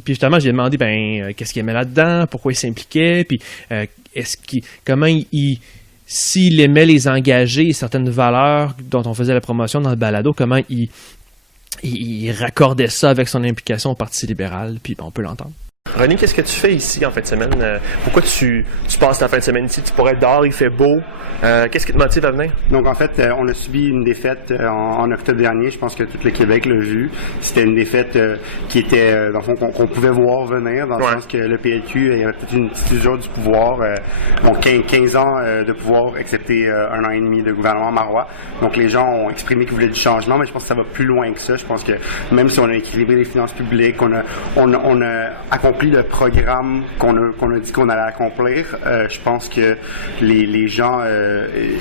justement, j'ai demandé, qu'est-ce qu'il aimait là-dedans, pourquoi il s'impliquait, puis s'il aimait les engagés et certaines valeurs dont on faisait la promotion dans le balado, comment il raccordait ça avec son implication au Parti libéral, puis on peut l'entendre. René, qu'est-ce que tu fais ici en fin de semaine? Pourquoi tu passes ta fin de semaine ici? Tu pourrais être dehors, il fait beau. Qu'est-ce qui te motive à venir? Donc, en fait, on a subi une défaite en octobre dernier. Je pense que tout le Québec l'a vu. C'était une défaite qui était, dans le fond, qu'on pouvait voir venir, dans le sens que le PLQ, il y avait peut-être une petite usure du pouvoir. Donc, 15 ans de pouvoir, excepté 1 an et demi de gouvernement marois. Donc, les gens ont exprimé qu'ils voulaient du changement, mais je pense que ça va plus loin que ça. Je pense que même si on a équilibré les finances publiques, on a accompli le programme qu'on a dit qu'on allait accomplir, je pense que les gens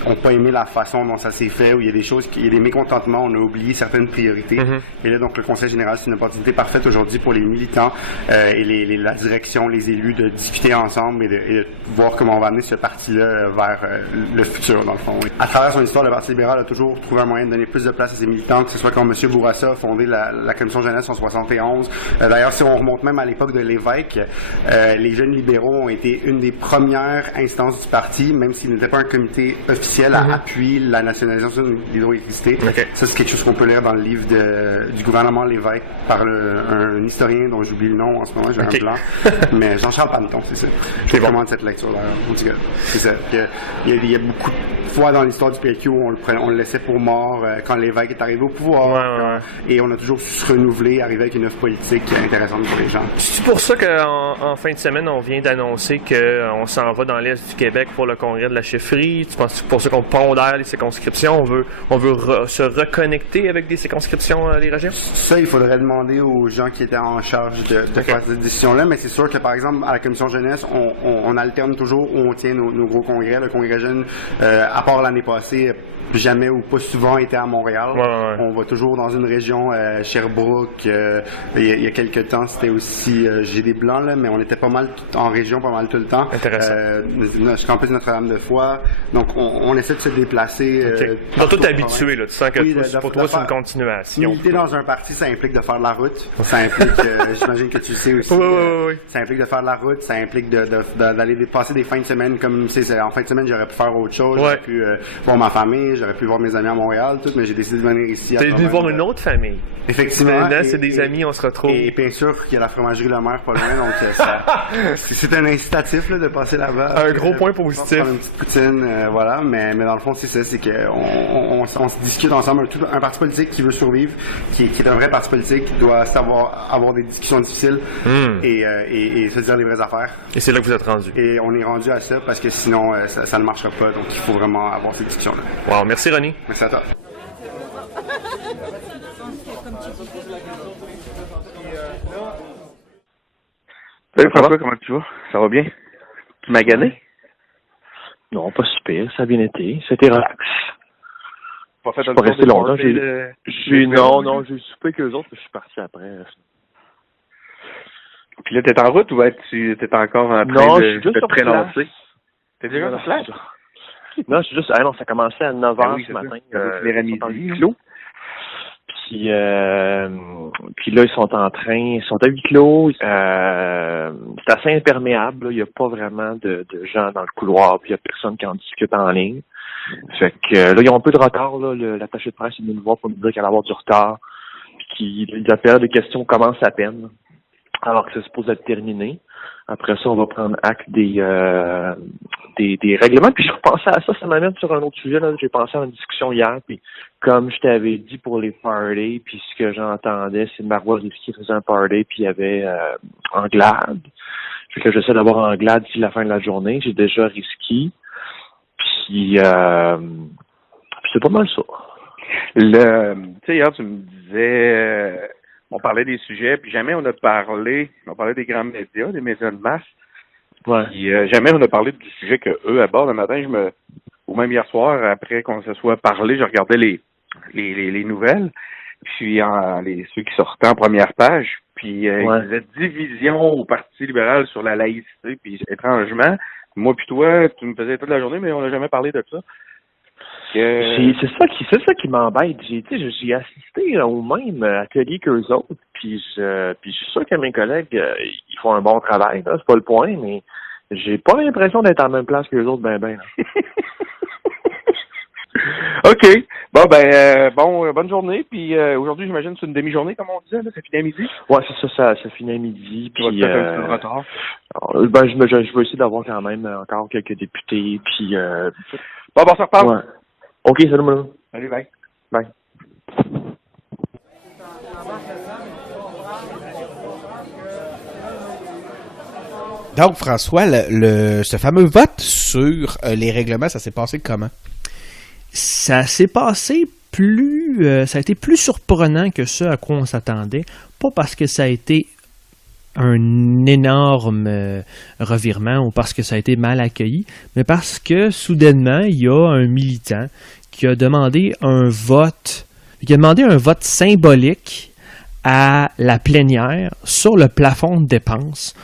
ont pas aimé la façon dont ça s'est fait, où il y a des choses, il y a des mécontentements, on a oublié certaines priorités. Et là, donc, le Conseil général, c'est une opportunité parfaite aujourd'hui pour les militants et la direction, les élus, de discuter ensemble et de voir comment on va amener ce parti-là vers le futur, dans le fond. Oui. À travers son histoire, le Parti libéral a toujours trouvé un moyen de donner plus de place à ses militants, que ce soit quand M. Bourassa a fondé la Commission jeunesse en 71. D'ailleurs, si on remonte même à l'époque de l'évêque, les jeunes libéraux ont été une des premières instances du parti, même s'il n'était pas un comité officiel à appuyer la nationalisation de l'hydroélectricité. Ça, c'est quelque chose qu'on peut lire dans le livre du gouvernement Lévesque par un historien dont j'oublie le nom en ce moment, j'ai un blanc, mais Jean-Charles Panneton, c'est ça. Je recommande cette lecture-là. C'est ça. Il y a beaucoup de fois dans l'histoire du PLQ où on le laissait pour mort quand l'évêque est arrivé au pouvoir. Et on a toujours su se renouveler, arriver avec une offre politique intéressante pour les gens. C'est pour ça qu'en fin de semaine, on vient d'annoncer qu'on s'en va dans l'Est du Québec pour le congrès de la chefferie. Tu penses que c'est pour ça qu'on pondère les circonscriptions? On veut se reconnecter avec des circonscriptions, les régions? Ça, il faudrait demander aux gens qui étaient en charge de faire cette décision-là. Mais c'est sûr que, par exemple, à la Commission jeunesse, on alterne toujours où on tient nos gros congrès. Le congrès jeune, à part l'année passée, jamais ou pas souvent été à Montréal. On va toujours dans une région, Sherbrooke. Il y a quelques temps, c'était aussi j'ai des blancs là, mais on était pas mal en région pas mal tout le temps. Intéressant. Campus Notre-Dame-de-Foy. Donc on essaie de se déplacer. Donc toi t'es habitué là, tu sens que pour toi c'est une continuation. Militer dans un parti, ça implique de faire de la route. Ça implique, j'imagine que tu le sais aussi. Ça implique de faire de la route. Ça implique d'aller passer des fins de semaine comme en fin de semaine j'aurais pu faire autre chose. J'aurais pu voir ma famille. J'aurais pu voir mes amis à Montréal, tout, mais j'ai décidé de venir ici. T'es venu voir une autre famille. Effectivement. Maintenant, c'est des amis, on se retrouve. Et bien sûr qu'il y a la fromagerie Le Maire pas loin, donc c'est un incitatif là, de passer là-bas. Un gros point positif. Prendre une petite poutine, voilà, mais dans le fond, c'est ça, c'est qu'on se discute ensemble. Un parti politique qui veut survivre, qui est un vrai parti politique, qui doit savoir avoir des discussions difficiles et se dire les vraies affaires. Et c'est là que vous êtes rendu. Et on est rendu à ça parce que sinon, ça ne marchera pas, donc il faut vraiment avoir ces discussions-là. Wow, merci René. Merci à toi. Salut François, comment tu vas? Ça va bien? Tu m'as gagné? Non, pas super, ça a bien été. C'était relax. Pas fait je suis pas resté longtemps. Non, j'ai soupé qu'eux autres, je suis parti après. Puis là, t'es en route ou tu t'es encore en train de te prélancer? T'es déjà sur place? Non, je suis juste. Ah non, ça commençait à 9h ce matin. Les à midi. Puis là, ils sont à huis clos. C'est assez imperméable. Là. Il n'y a pas vraiment de gens dans le couloir. Puis il n'y a personne qui en discute en ligne. Fait que là, ils ont un peu de retard. Là. L'attaché de presse est venu nous voir pour nous dire qu'il allait avoir du retard. Puis la période de questions commence à peine, alors que c'est supposé être terminé. Après ça, on va prendre acte des règlements. Puis je repensais à ça m'amène sur un autre sujet. Là. J'ai pensé à une discussion hier. Puis comme je t'avais dit pour les parties, puis ce que j'entendais, c'est Marois qui faisait un party, puis il y avait Anglade. Fait que j'essaie d'avoir Anglade d'ici la fin de la journée. J'ai déjà risqué. Puis c'est pas mal ça. Tu sais, hier, tu me disais, on parlait des sujets, puis jamais on parlait des grands médias, des médias de masse. Ouais. Puis jamais on a parlé du sujet que eux abordent. Le matin, ou même hier soir, après qu'on se soit parlé, je regardais les nouvelles, puis ceux qui sortaient en première page, puis ils disaient division au Parti libéral sur la laïcité, puis étrangement, moi puis toi, tu me faisais toute la journée, mais on n'a jamais parlé de ça. C'est ça qui m'embête. J'ai assisté au même atelier qu'eux autres, puis je suis sûr que mes collègues ils font un bon travail, là, c'est pas le point, mais j'ai pas l'impression d'être en même place qu'eux autres, ben. OK. Bonne journée, puis aujourd'hui, j'imagine que c'est une demi-journée, comme on disait, là, ça finit à midi? Ouais, c'est ça finit à midi, puis tu vas peut-être un peu de retard. Je vais essayer d'avoir quand même encore quelques députés, puis on se reparle. Ouais. OK, salut, mon. Salut, bye. Bye. Donc, François, ce fameux vote sur les règlements, ça s'est passé comment? Ça s'est passé ça a été plus surprenant que ce à quoi on s'attendait. Pas parce que ça a été un énorme revirement ou parce que ça a été mal accueilli, mais parce que soudainement, il y a un militant qui a demandé un vote symbolique à la plénière sur le plafond de dépenses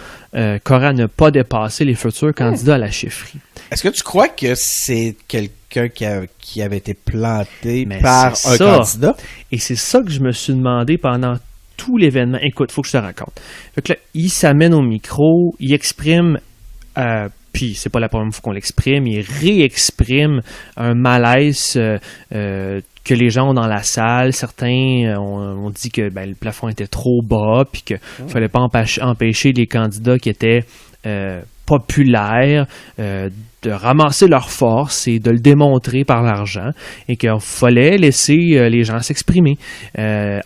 qu'aura ne pas dépasser les futurs candidats à la chefferie. Est-ce que tu crois que c'est quelqu'un qui avait été planté par un candidat? Et c'est ça que je me suis demandé pendant tout l'événement. Écoute, il faut que je te raconte. Fait que là, il s'amène au micro, il exprime, puis c'est pas la première fois qu'on l'exprime, il réexprime un malaise que les gens ont dans la salle. Certains ont dit que le plafond était trop bas, puis qu'il ne fallait pas empêcher les candidats qui étaient populaires de ramasser leur force et de le démontrer par l'argent, et qu'il fallait laisser les gens s'exprimer,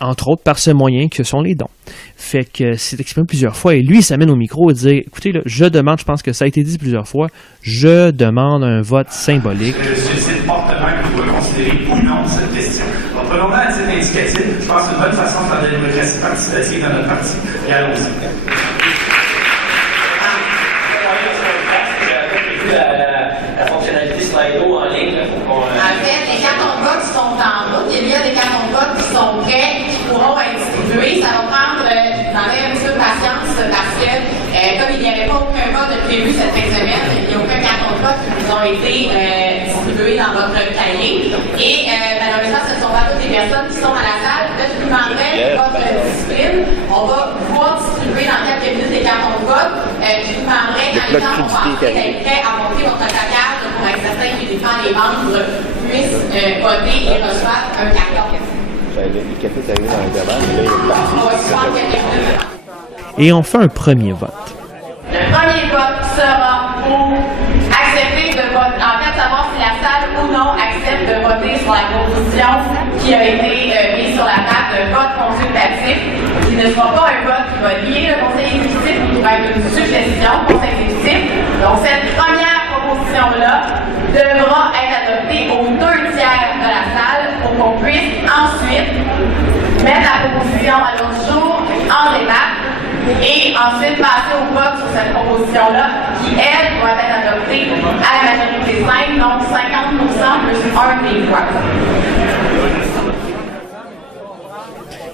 entre autres par ce moyen que sont les dons. Fait que c'est exprimé plusieurs fois, et lui il s'amène au micro et dit, écoutez, là, je demande, je pense que ça a été dit plusieurs fois, je demande un vote symbolique. C'est le portement que vous pouvez considérer ou non cette question. Donc, prenons-la à titre indicatif, je pense que c'est une bonne façon de faire de la démocratie participative dans notre parti. Et allons-y. La fonctionnalité Slido en ligne. En fait, les cartons de vote sont en route. Il y a des cartons de vote qui sont prêts, qui pourront être distribués. Ça va prendre dans un petit peu de patience parce que, comme il n'y avait pas aucun vote de prévu cette fin de semaine, il n'y a aucun carton de vote qui vous ont été distribués dans votre cahier. Et malheureusement, ce ne sont pas toutes les personnes qui sont dans la salle. Là, je vous demanderai votre discipline. On va pouvoir distribuer dans quelques minutes les cartons de vote. Je vous demanderai quand les gens vont penser d'être prêts à monter votre placard pour être certain que les membres puissent voter et reçoivent un carton. Le café est arrivé dans le débat, mais là, il est parti. On va se faire quelques minutes. Et on fait un premier vote. Le premier vote sera pour accepter de voter, en fait, savoir si la salle ou non accepte de voter sur la proposition qui a été mise sur la table de vote consultatif, qui ne sera pas un vote qui va lier le conseil exécutif, mais qui va être une suggestion au conseil exécutif. Donc, cette première proposition-là devra être adoptée aux 2 tiers de la salle pour qu'on puisse ensuite mettre la proposition à l'autre jour en débat et ensuite passer au vote sur cette proposition-là qui, elle, doit être adoptée à la majorité simple, donc 50% plus 1 des voix.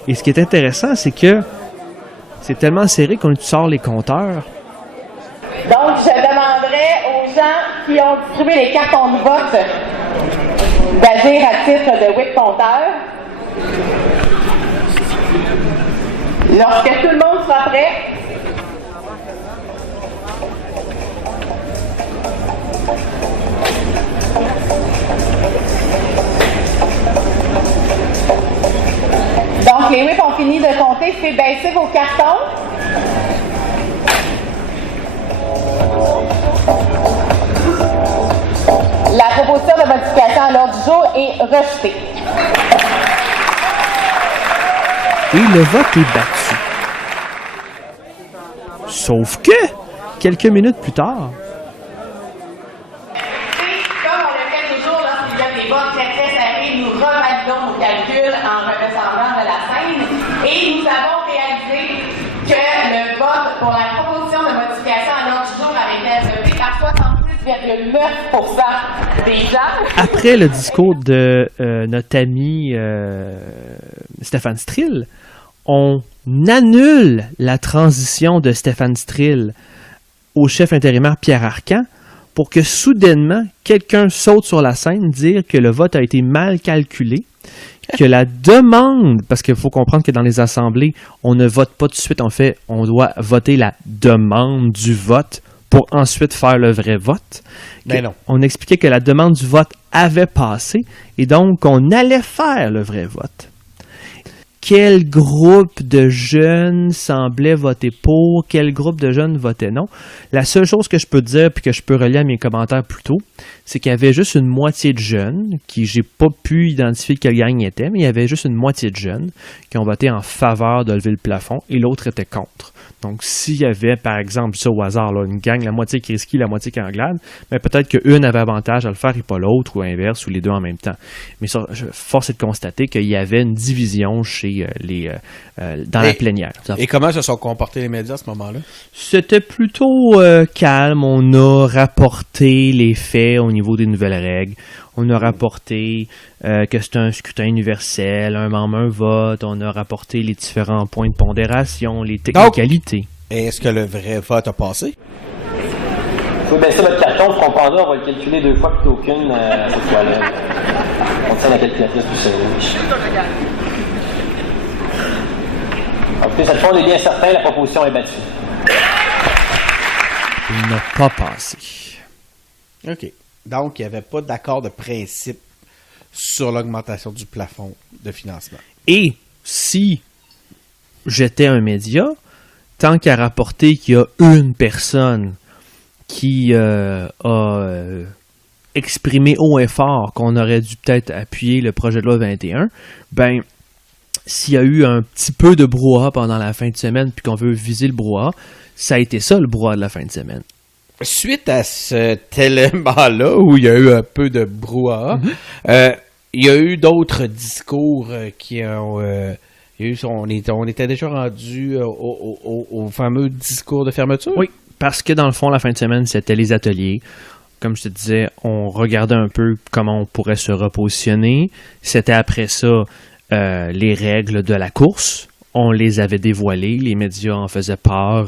Et ce qui est intéressant, c'est que c'est tellement serré qu'on sort les compteurs. Donc, je demanderai aux gens qui ont distribué les cartons de vote d'agir à titre de whip compteur. Lorsque tout le monde sera prêt, donc les whips ont fini de compter. Faites baisser vos cartons. La proposition de modification à l'ordre du jour est rejetée. Et le vote est battu. Sauf que, quelques minutes plus tard, Comme on le fait toujours lorsqu'il y a des votes très très serrés, nous revalidons nos calculs en redescendant de la scène et nous avons réalisé que le vote pour la proposition de modification à l'ordre du jour avait été adopté par 66,9% des gens. après le discours de notre ami Stéphane Strill, on annule la transition de Stéphane Strill au chef intérimaire Pierre Arcan pour que soudainement, quelqu'un saute sur la scène dire que le vote a été mal calculé, que la demande, parce qu'il faut comprendre que dans les assemblées, on ne vote pas tout de suite, on doit voter la demande du vote pour ensuite faire le vrai vote. Ben non. On expliquait que la demande du vote avait passé et donc on allait faire le vrai vote. Quel groupe de jeunes semblait voter pour, quel groupe de jeunes votait non. La seule chose que je peux dire, puis que je peux relier à mes commentaires plus tôt, c'est qu'il y avait juste une moitié de jeunes, qui j'ai pas pu identifier quelle gang il était, mais il y avait juste une moitié de jeunes qui ont voté en faveur de lever le plafond et l'autre était contre. Donc, s'il y avait, par exemple, ça au hasard, là, une gang, la moitié qui risquait, la moitié qui anglade, mais peut-être qu'une avait avantage à le faire et pas l'autre, ou inverse, ou les deux en même temps. Mais ça, force est de constater qu'il y avait une division chez dans la plénière. Et comment se sont comportés les médias à ce moment-là? C'était plutôt calme. On a rapporté les faits au niveau des nouvelles règles. On a rapporté que c'est un scrutin universel, un membre, un vote. On a rapporté les différents points de pondération, les technicalités. Donc, est-ce que le vrai vote a passé? Il faut baisser votre carton, vous comprendrez, on va le calculer 2 fois plutôt qu'une cette fois-là. On tient la calculatrice tout seul. En plus, cette fois, on est bien certain, la proposition est battue. Il n'a pas passé. OK. Donc, il n'y avait pas d'accord de principe sur l'augmentation du plafond de financement. Et si j'étais un média, tant qu'à rapporter qu'il y a une personne qui a exprimé haut et fort qu'on aurait dû peut-être appuyer le projet de loi 21, ben, s'il y a eu un petit peu de brouhaha pendant la fin de semaine puis qu'on veut viser le brouhaha, ça a été ça le brouhaha de la fin de semaine. Suite à cet élément-là, où il y a eu un peu de brouhaha, il y a eu d'autres discours qui ont... on était déjà rendu au fameux discours de fermeture? Oui, parce que dans le fond, la fin de semaine, c'était les ateliers. Comme je te disais, on regardait un peu comment on pourrait se repositionner. C'était après ça les règles de la course. On les avait dévoilées, les médias en faisaient part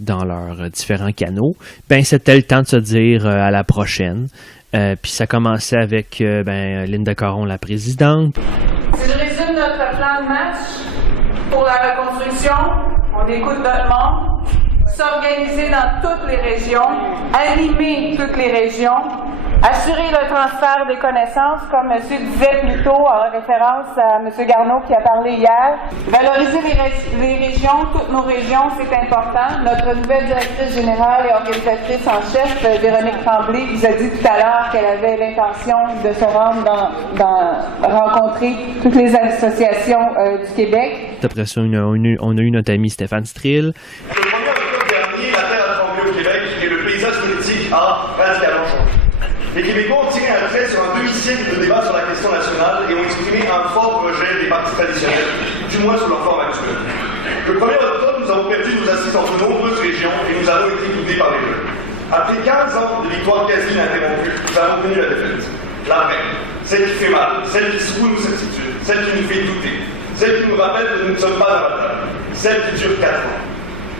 dans leurs différents canaux. Ben, c'était le temps de se dire à la prochaine. Puis ça commençait avec Linda Caron, la présidente. Si je résume notre plan de match pour la reconstruction, on écoute notre monde, s'organiser dans toutes les régions, animer toutes les régions, assurer le transfert des connaissances, comme M. disait plus tôt en référence à M. Garneau qui a parlé hier. Valoriser les régions, toutes nos régions, c'est important. Notre nouvelle directrice générale et organisatrice en chef, Véronique Tremblay, vous a dit tout à l'heure qu'elle avait l'intention de se rendre rencontrer toutes les associations du Québec. Après ça, on a eu notre ami Stéphane Strill. Le 1er octobre dernier, la terre a tremblé au Québec et le paysage politique a radicalement changé. Les Québécois ont tiré un trait sur un demi-siècle de débat sur la question nationale et ont exprimé un fort rejet des partis traditionnels, du moins sous leur forme actuelle. Le 1er octobre, nous avons perdu nos assises dans de nombreuses régions et nous avons été boudés par les jeunes. Après 15 ans de victoire quasi ininterrompue, nous avons connu la défaite. La vraie, celle qui fait mal, celle qui secoue nos certitudes, celle qui nous fait douter, celle qui nous rappelle que nous ne sommes pas dans la table, celle qui dure 4 ans.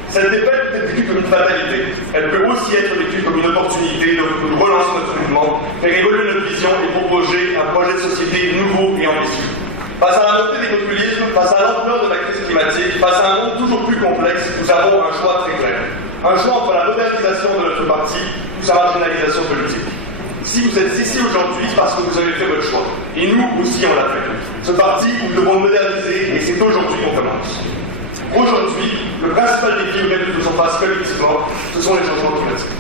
Cette défaite peut être vécue comme une fatalité. Elle peut aussi être vécue comme une opportunité de relancer notre mouvement, faire évoluer notre vision et proposer un projet de société nouveau et ambitieux. Face à la montée des populismes, face à l'ampleur de la crise climatique, face à un monde toujours plus complexe, nous avons un choix très clair. Un choix entre la modernisation de notre parti ou sa marginalisation politique. Si vous êtes ici aujourd'hui, c'est parce que vous avez fait votre choix. Et nous aussi, on l'a fait. Ce parti, nous devons le moderniser et c'est aujourd'hui qu'on commence. Aujourd'hui, le principal défi auquel nous faisons face collectivement, ce sont les changements climatiques.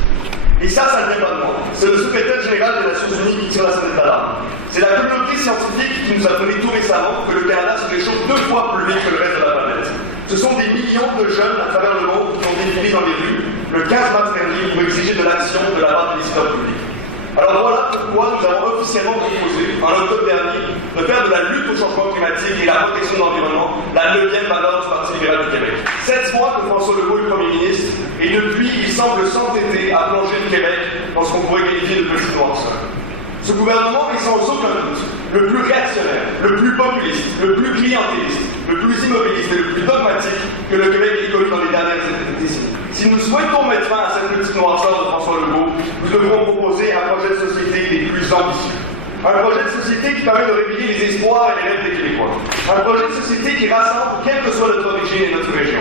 Et ça ne vient pas de moi. C'est le secrétaire général des Nations Unies qui tire la sonnette d'alarme. C'est la communauté scientifique qui nous a appris tout récemment que le Canada se réchauffe 2 fois plus vite que le reste de la planète. Ce sont des millions de jeunes à travers le monde qui ont défilé dans les rues le 15 mars dernier pour exiger de l'action de la part des décideurs publics. Alors voilà pourquoi nous avons officiellement proposé, en octobre dernier, de faire de la lutte au changement climatique et la protection de l'environnement la 9e valeur du Parti libéral du Québec. 7 fois que François Legault est Premier ministre, et depuis, il semble s'entêter à plonger le Québec dans ce qu'on pourrait qualifier de petit noirceur. Ce gouvernement est sans aucun doute le plus réactionnaire, le plus populiste, le plus clientéliste, le plus immobiliste et le plus dogmatique que le Québec ait connu dans les dernières décennies. Si nous souhaitons mettre fin à cette petite noirceur de François Legault, nous devrons proposer un projet de société des plus ambitieux. Un projet de société qui permet de réveiller les espoirs et les rêves des Québécois. Un projet de société qui rassemble, quelle que soit notre origine et notre région.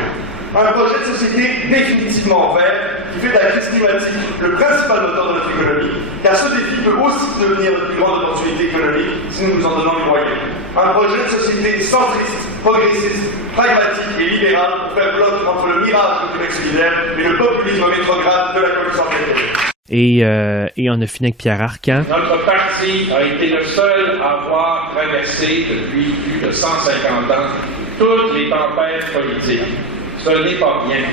Un projet de société définitivement vert, qui fait de la crise climatique le principal moteur de notre économie, car ce défi peut aussi devenir notre plus grande opportunité économique si nous nous en donnons les moyens. Un projet de société centriste, progressiste, pragmatique et libéral pour faire bloc entre le mirage du Québec solidaire et le populisme rétrograde de la Coalition Québec. Et on a fini avec Pierre Arcan. Notre parti a été le seul à avoir traversé depuis plus de 150 ans toutes les tempêtes politiques. Ce n'est pas rien.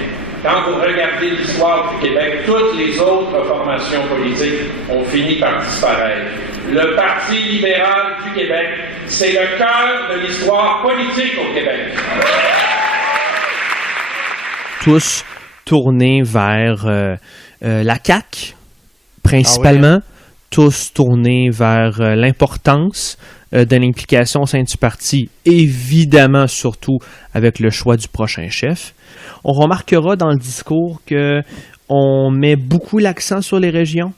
Quand vous regardez l'histoire du Québec, toutes les autres formations politiques ont fini par disparaître. Le Parti libéral du Québec, c'est le cœur de l'histoire politique au Québec. Tous tournés vers la CAQ, principalement. Tous tournés vers l'importance de l'implication au sein du parti, évidemment, surtout avec le choix du prochain chef. On remarquera dans le discours qu'on met beaucoup l'accent sur les régions.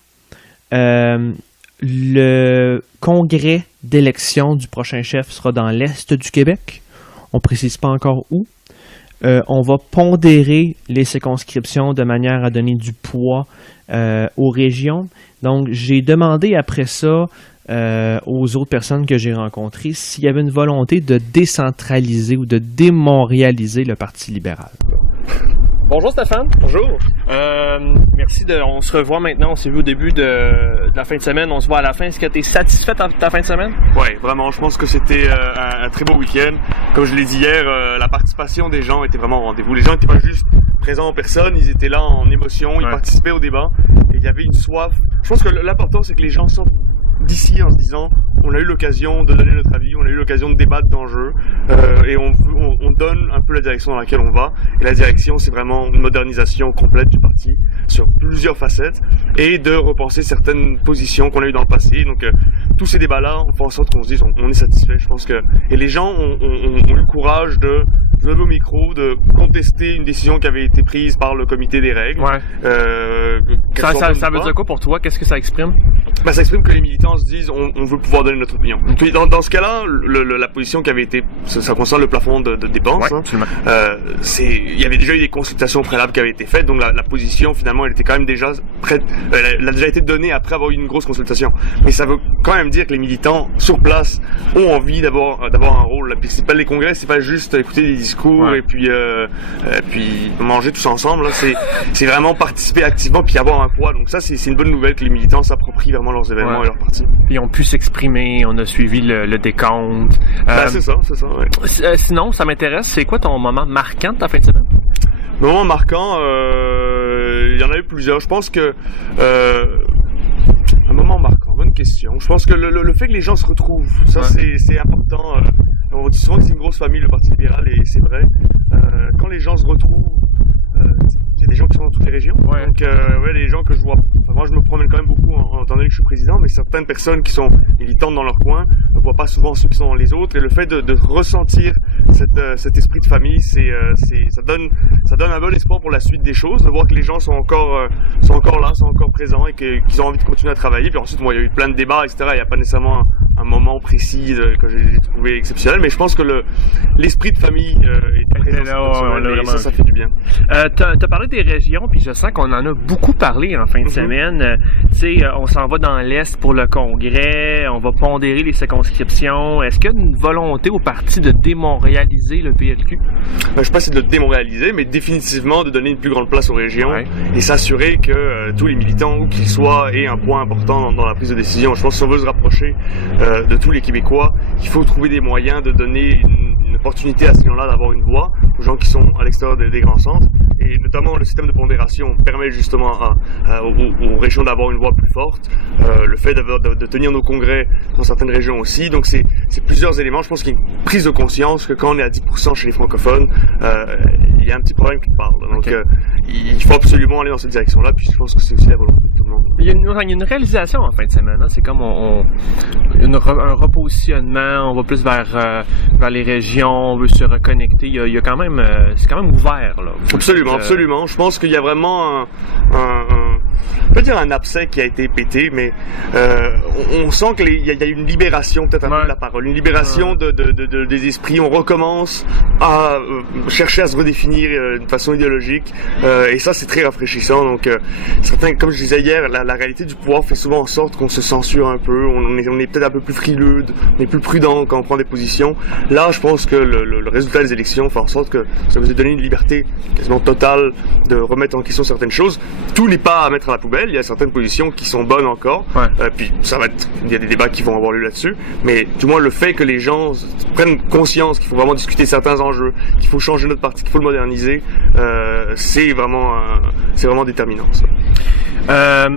Le congrès d'élection du prochain chef sera dans l'est du Québec. On ne précise pas encore où. On va pondérer les circonscriptions de manière à donner du poids aux régions. Donc, j'ai demandé après ça aux autres personnes que j'ai rencontrées s'il y avait une volonté de décentraliser ou de démontréaliser le Parti libéral. Bonjour Stéphane. Bonjour. Merci on se revoit maintenant. On s'est vu au début de la fin de semaine. On se voit à la fin. Est-ce que tu es satisfait de ta fin de semaine? Oui, vraiment. Je pense que c'était un très beau week-end. Comme je l'ai dit hier, la participation des gens était vraiment au rendez-vous. Les gens n'étaient pas juste présents en personne, ils étaient là en émotion, ils participaient au débat. Et il y avait une soif. Je pense que l'important, c'est que les gens sortent d'ici en se disant on a eu l'occasion de donner notre avis, on a eu l'occasion de débattre d'enjeux et on donne un peu la direction dans laquelle on va. Et la direction, c'est vraiment une modernisation complète du parti sur plusieurs facettes et de repenser certaines positions qu'on a eues dans le passé. Donc tous ces débats-là, on fait en sorte qu'on se dise on est satisfait. Je pense que et les gens ont eu le courage de lever au micro, de contester une décision qui avait été prise par le comité des règles. Ouais. Ça veut dire quoi pour toi? Qu'est-ce que ça exprime? Ben, ça exprime que les militants se disent on veut pouvoir donner notre opinion. Puis dans ce cas-là, la position qui avait été, ça concerne le plafond de dépenses. Ouais, absolument. Il y avait déjà eu des consultations préalables qui avaient été faites, donc la position finalement elle était quand même déjà prête, elle a déjà été donnée après avoir eu une grosse consultation. Mais ça veut quand même dire que les militants sur place ont envie d'avoir un rôle. Puis c'est pas les congrès, c'est pas juste écouter des discours et puis manger tous ensemble. Là, c'est vraiment participer activement puis avoir un poids. Donc ça c'est une bonne nouvelle que les militants s'approprient vraiment leurs événements et leurs partis. Ils ont pu s'exprimer, on a suivi le décompte. C'est ça, ouais. Sinon, ça m'intéresse, c'est quoi ton moment marquant de ta fin de semaine? Le moment marquant, il y en a eu plusieurs. Je pense que un moment marquant, bonne question. Je pense que le fait que les gens se retrouvent, ça c'est important. On dit souvent que c'est une grosse famille, le Parti libéral, et c'est vrai. Quand les gens se retrouvent, il y a des gens qui sont dans toutes les régions. Donc, les gens que je vois. Enfin, moi, je me promène quand même beaucoup en étant donné que je suis président, mais certaines personnes qui sont militantes dans leur coin ne voient pas souvent ceux qui sont dans les autres. Et le fait de ressentir cet esprit de famille, ça donne un bon espoir pour la suite des choses, de voir que les gens sont encore là, sont encore présents et qu'ils ont envie de continuer à travailler. Puis ensuite, il y a eu plein de débats, etc. Il n'y a pas nécessairement un moment précis que j'ai trouvé exceptionnel, mais je pense que l'esprit de famille est très et ça fait du bien. T'as parlé des régions, puis je sens qu'on en a beaucoup parlé en fin de semaine. Tu sais, on s'en va dans l'Est pour le congrès, on va pondérer les circonscriptions. Est-ce qu'il y a une volonté au parti de démontréaliser le PLQ? Je ne sais pas si de le démontréaliser, mais définitivement de donner une plus grande place aux régions et s'assurer que tous les militants, où qu'ils soient, aient un point important dans la prise de décision. Je pense que si on veut se rapprocher de tous les Québécois, il faut trouver des moyens de donner une opportunité à ces gens-là d'avoir une voix, aux gens qui sont à l'extérieur des grands centres. Et notamment le système de pondération permet justement aux régions d'avoir une voix plus forte. Le fait de tenir nos congrès dans certaines régions aussi. Donc c'est plusieurs éléments. Je pense qu'il y a une prise de conscience que quand on est à 10% chez les francophones, il y a un petit problème quelque part. Donc il faut absolument aller dans cette direction-là. Puis je pense que c'est aussi la volonté de tout le monde. Il y a une réalisation en fin de semaine. Hein? C'est comme un repositionnement. On va plus vers les régions. On veut se reconnecter. Il y a quand même, c'est quand même ouvert là. Absolument. Je pense qu'il y a vraiment je peux dire un abcès qui a été pété, mais on sent qu'il y a une libération peut-être un peu de la parole, une libération des esprits. On recommence à chercher à se redéfinir d'une façon idéologique, et ça c'est très rafraîchissant. Donc comme je disais hier, la réalité du pouvoir fait souvent en sorte qu'on se censure un peu, on est peut-être un peu plus frileux, on est plus prudent quand on prend des positions. Là, je pense que le résultat des élections fait en sorte que ça vous a donné une liberté quasiment totale de remettre en question certaines choses. Tout n'est pas à mettre à la poubelle, il y a certaines positions qui sont bonnes encore, puis il y a des débats qui vont avoir lieu là-dessus, mais du moins le fait que les gens prennent conscience qu'il faut vraiment discuter certains enjeux, qu'il faut changer notre parti, qu'il faut le moderniser, c'est vraiment déterminant ça.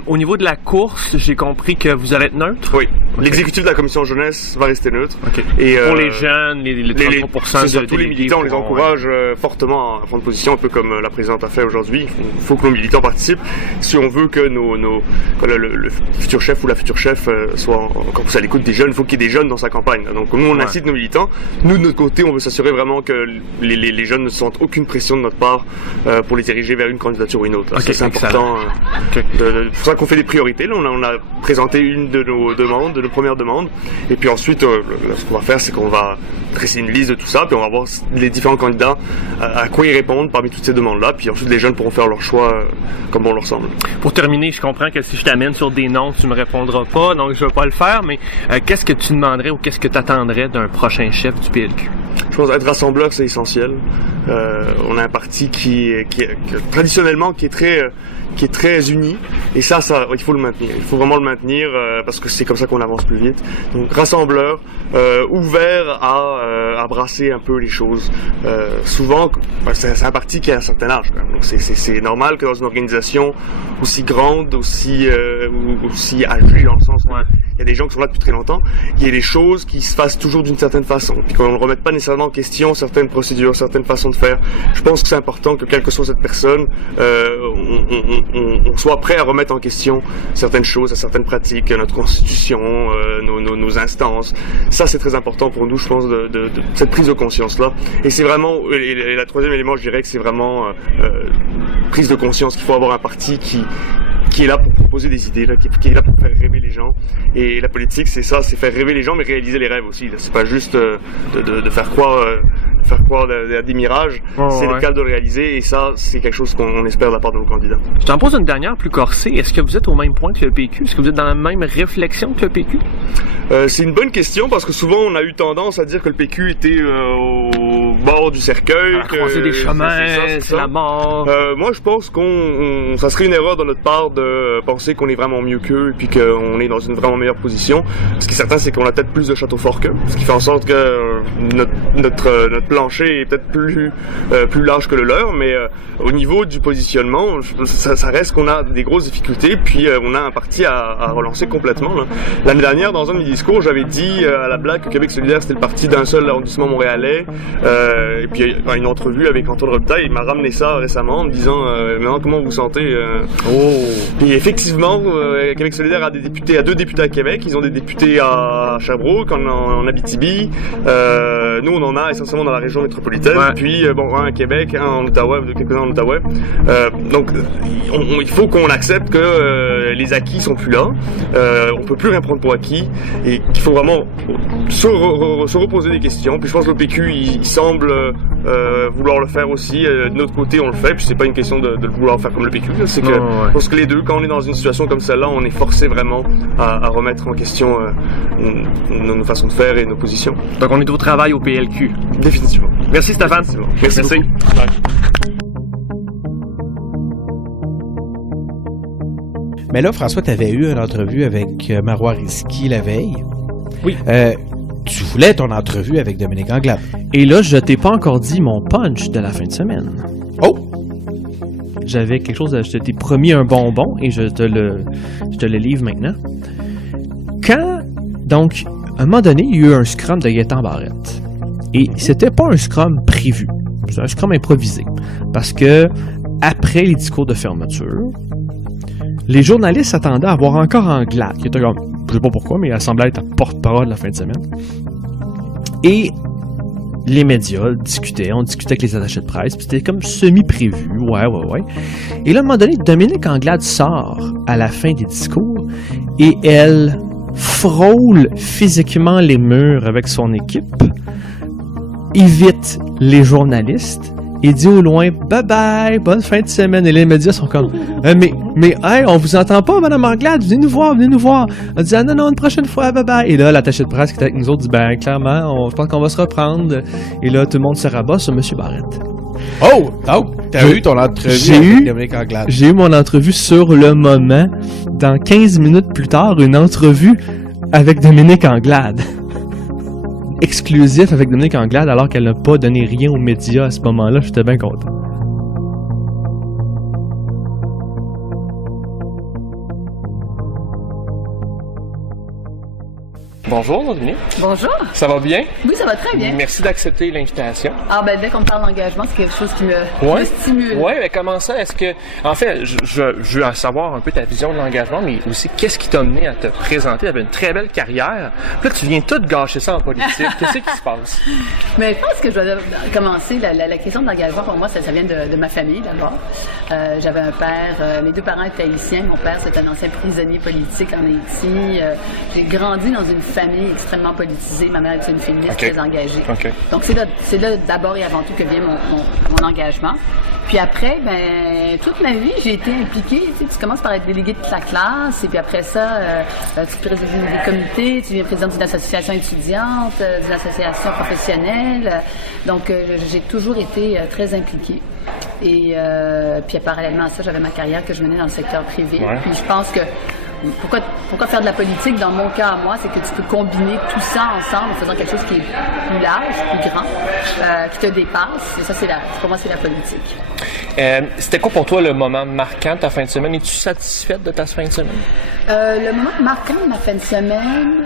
Au niveau de la course, j'ai compris que vous allez être neutre? Oui. L'exécutif de la commission jeunesse va rester neutre. Et pour les jeunes, les 33% de tous les militants, on les encourage fortement à prendre position, un peu comme la présidente a fait aujourd'hui. Il faut que nos militants participent si on veut que le futur chef ou la future chef soit encore plus à l'écoute des jeunes. Il faut qu'il y ait des jeunes dans sa campagne. Donc nous, on incite nos militants. Nous, de notre côté, on veut s'assurer vraiment que les jeunes ne sentent aucune pression de notre part pour les diriger vers une candidature ou une autre. C'est important. C'est pour ça qu'on fait des priorités. Là, on a présenté une de nos premières demandes. Et puis ensuite, ce qu'on va faire, c'est qu'on va dresser une liste de tout ça. Puis on va voir les différents candidats à quoi ils répondent parmi toutes ces demandes-là. Puis ensuite, les jeunes pourront faire leur choix comme bon leur semble. Pour terminer, je comprends que si je t'amène sur des noms, tu me répondras pas. Donc, je vais pas le faire. Mais qu'est-ce que tu demanderais ou qu'est-ce que tu attendrais d'un prochain chef du PLQ? Je pense être rassembleur, c'est essentiel. On a un parti qui traditionnellement qui est très uni, et ça il faut le maintenir. Il faut vraiment le maintenir parce que c'est comme ça qu'on avance plus vite. Donc rassembleur, ouvert à brasser un peu les choses. Souvent, c'est un parti qui a un certain âge, quand même. Donc c'est normal que dans une organisation aussi grande, aussi âgée dans le sens où il y a des gens qui sont là depuis très longtemps, il y a des choses qui se fassent toujours d'une certaine façon, puis qu'on ne remette pas nécessairement en question certaines procédures, certaines façons de faire. Je pense que c'est important que quelle que soit cette personne, on soit prêt à remettre en question certaines choses, certaines pratiques, notre constitution, nos instances. Ça, c'est très important pour nous, je pense, de cette prise de conscience-là. Et c'est vraiment, et la troisième élément, je dirais que c'est vraiment prise de conscience qu'il faut avoir un parti qui est là pour proposer des idées, qui est là pour faire rêver les gens. Et la politique, c'est ça, c'est faire rêver les gens, mais réaliser les rêves aussi. C'est pas juste de faire croire à des mirages, c'est le cas de le réaliser, et ça, c'est quelque chose qu'on espère de la part de nos candidats. Je t'en pose une dernière plus corsée. Est-ce que vous êtes au même point que le PQ? Est-ce que vous êtes dans la même réflexion que le PQ? C'est une bonne question, parce que souvent, on a eu tendance à dire que le PQ était au bord du cercueil. À croiser des chemins, c'est la mort. Moi, je pense ça serait une erreur de notre part de penser qu'on est vraiment mieux qu'eux, et puis qu'on est dans une vraiment meilleure position. Ce qui est certain, c'est qu'on a peut-être plus de châteaux forts qu'eux, ce qui fait en sorte que notre plancher est peut-être plus large que le leur, mais au niveau du positionnement, ça reste qu'on a des grosses difficultés, puis on a un parti à relancer complètement. L'année dernière, dans un de mes discours, j'avais dit à la blague que Québec solidaire, c'était le parti d'un seul arrondissement montréalais, Et puis il y a une entrevue avec Antoine Robitaille, il m'a ramené ça récemment en me disant maintenant comment vous vous sentez Puis effectivement, Québec solidaire a 2 députés à Québec, ils ont des députés à Sherbrooke, en Abitibi. Nous on en a essentiellement dans la région métropolitaine, puis un à Québec, un en Outaouais, quelques-uns en Outaouais. Donc il faut qu'on accepte que les acquis sont plus là, on peut plus rien prendre pour acquis et qu'il faut vraiment se reposer des questions. Puis je pense que l'OPQ il semble vouloir le faire aussi. De notre côté on le fait, puis c'est pas une question de le vouloir faire comme l'OPQ, c'est que je pense que les deux, quand on est dans une situation comme celle-là, on est forcé vraiment à remettre en question nos façons de faire et nos positions. Donc on est au travail au PLQ. Définitivement. Merci Stéphane. Merci. Mais là, François, tu avais eu une entrevue avec Marois Risky la veille. Oui. Tu voulais ton entrevue avec Dominique Anglade. Et là, je t'ai pas encore dit mon punch de la fin de semaine. Oh! J'avais quelque chose, je t'ai promis un bonbon et je te le livre maintenant. Donc, à un moment donné, il y a eu un scrum de Gaétan Barrette. Et c'était pas un scrum prévu. C'est un scrum improvisé. Parce que, après les discours de fermeture, les journalistes s'attendaient à voir encore Anglade, qui était comme, je sais pas pourquoi, mais elle semblait être la porte-parole de la fin de semaine. Et les médias on discutait avec les attachés de presse, puis c'était comme semi-prévu, ouais. Et là, à un moment donné, Dominique Anglade sort à la fin des discours, et elle frôle physiquement les murs avec son équipe, évite les journalistes, et dit au loin « Bye bye, bonne fin de semaine ». Et les médias sont comme « Mais hey, on vous entend pas, Madame Anglade, venez nous voir. » Elle dit « Ah non, une prochaine fois, bye bye ». Et là, l'attaché de presse qui était avec nous autres dit « Ben, clairement, je pense qu'on va se reprendre. » Et là, tout le monde se rabat sur M. Barrette. Oh! Donc, t'as eu ton entrevue avec Dominique Anglade. J'ai eu mon entrevue sur le moment. Dans 15 minutes plus tard, une entrevue avec Dominique Anglade. Exclusif avec Dominique Anglade alors qu'elle n'a pas donné rien aux médias à ce moment-là. J'étais bien content. Bonjour, Dominique. Bonjour. Ça va bien? Oui, ça va très bien. Merci d'accepter l'invitation. Ah, ben, dès qu'on me parle d'engagement, c'est quelque chose qui me stimule. Oui, mais comment ça? Est-ce que, en fait, je veux savoir un peu ta vision de l'engagement, mais aussi qu'est-ce qui t'a amené à te présenter? Tu avais une très belle carrière. Puis là, tu viens tout gâcher ça en politique. Qu'est-ce qui se passe? Mais je pense que je vais commencer. La question de l'engagement, pour moi, ça vient de ma famille, d'abord. J'avais un père, mes 2 parents étaient haïtiens. Mon père, c'est un ancien prisonnier politique en Haïti. J'ai grandi dans une famille extrêmement politisée. Ma mère est une féministe très engagée. Donc, c'est là d'abord et avant tout que vient mon engagement. Puis après, toute ma vie, j'ai été impliquée. Tu commences par être déléguée de la classe, et puis après ça, tu présides des comités, tu deviens présidente d'une association étudiante, d'une association professionnelle. Donc, j'ai toujours été très impliquée. Et puis parallèlement à ça, j'avais ma carrière que je menais dans le secteur privé. Puis je pense que pourquoi faire de la politique, dans mon cas à moi, c'est que tu peux combiner tout ça ensemble en faisant quelque chose qui est plus large, plus grand, qui te dépasse. Et ça, pour moi, c'est la politique. C'était quoi pour toi le moment marquant de ta fin de semaine? Es-tu satisfaite de ta fin de semaine? Le moment marquant de ma fin de semaine,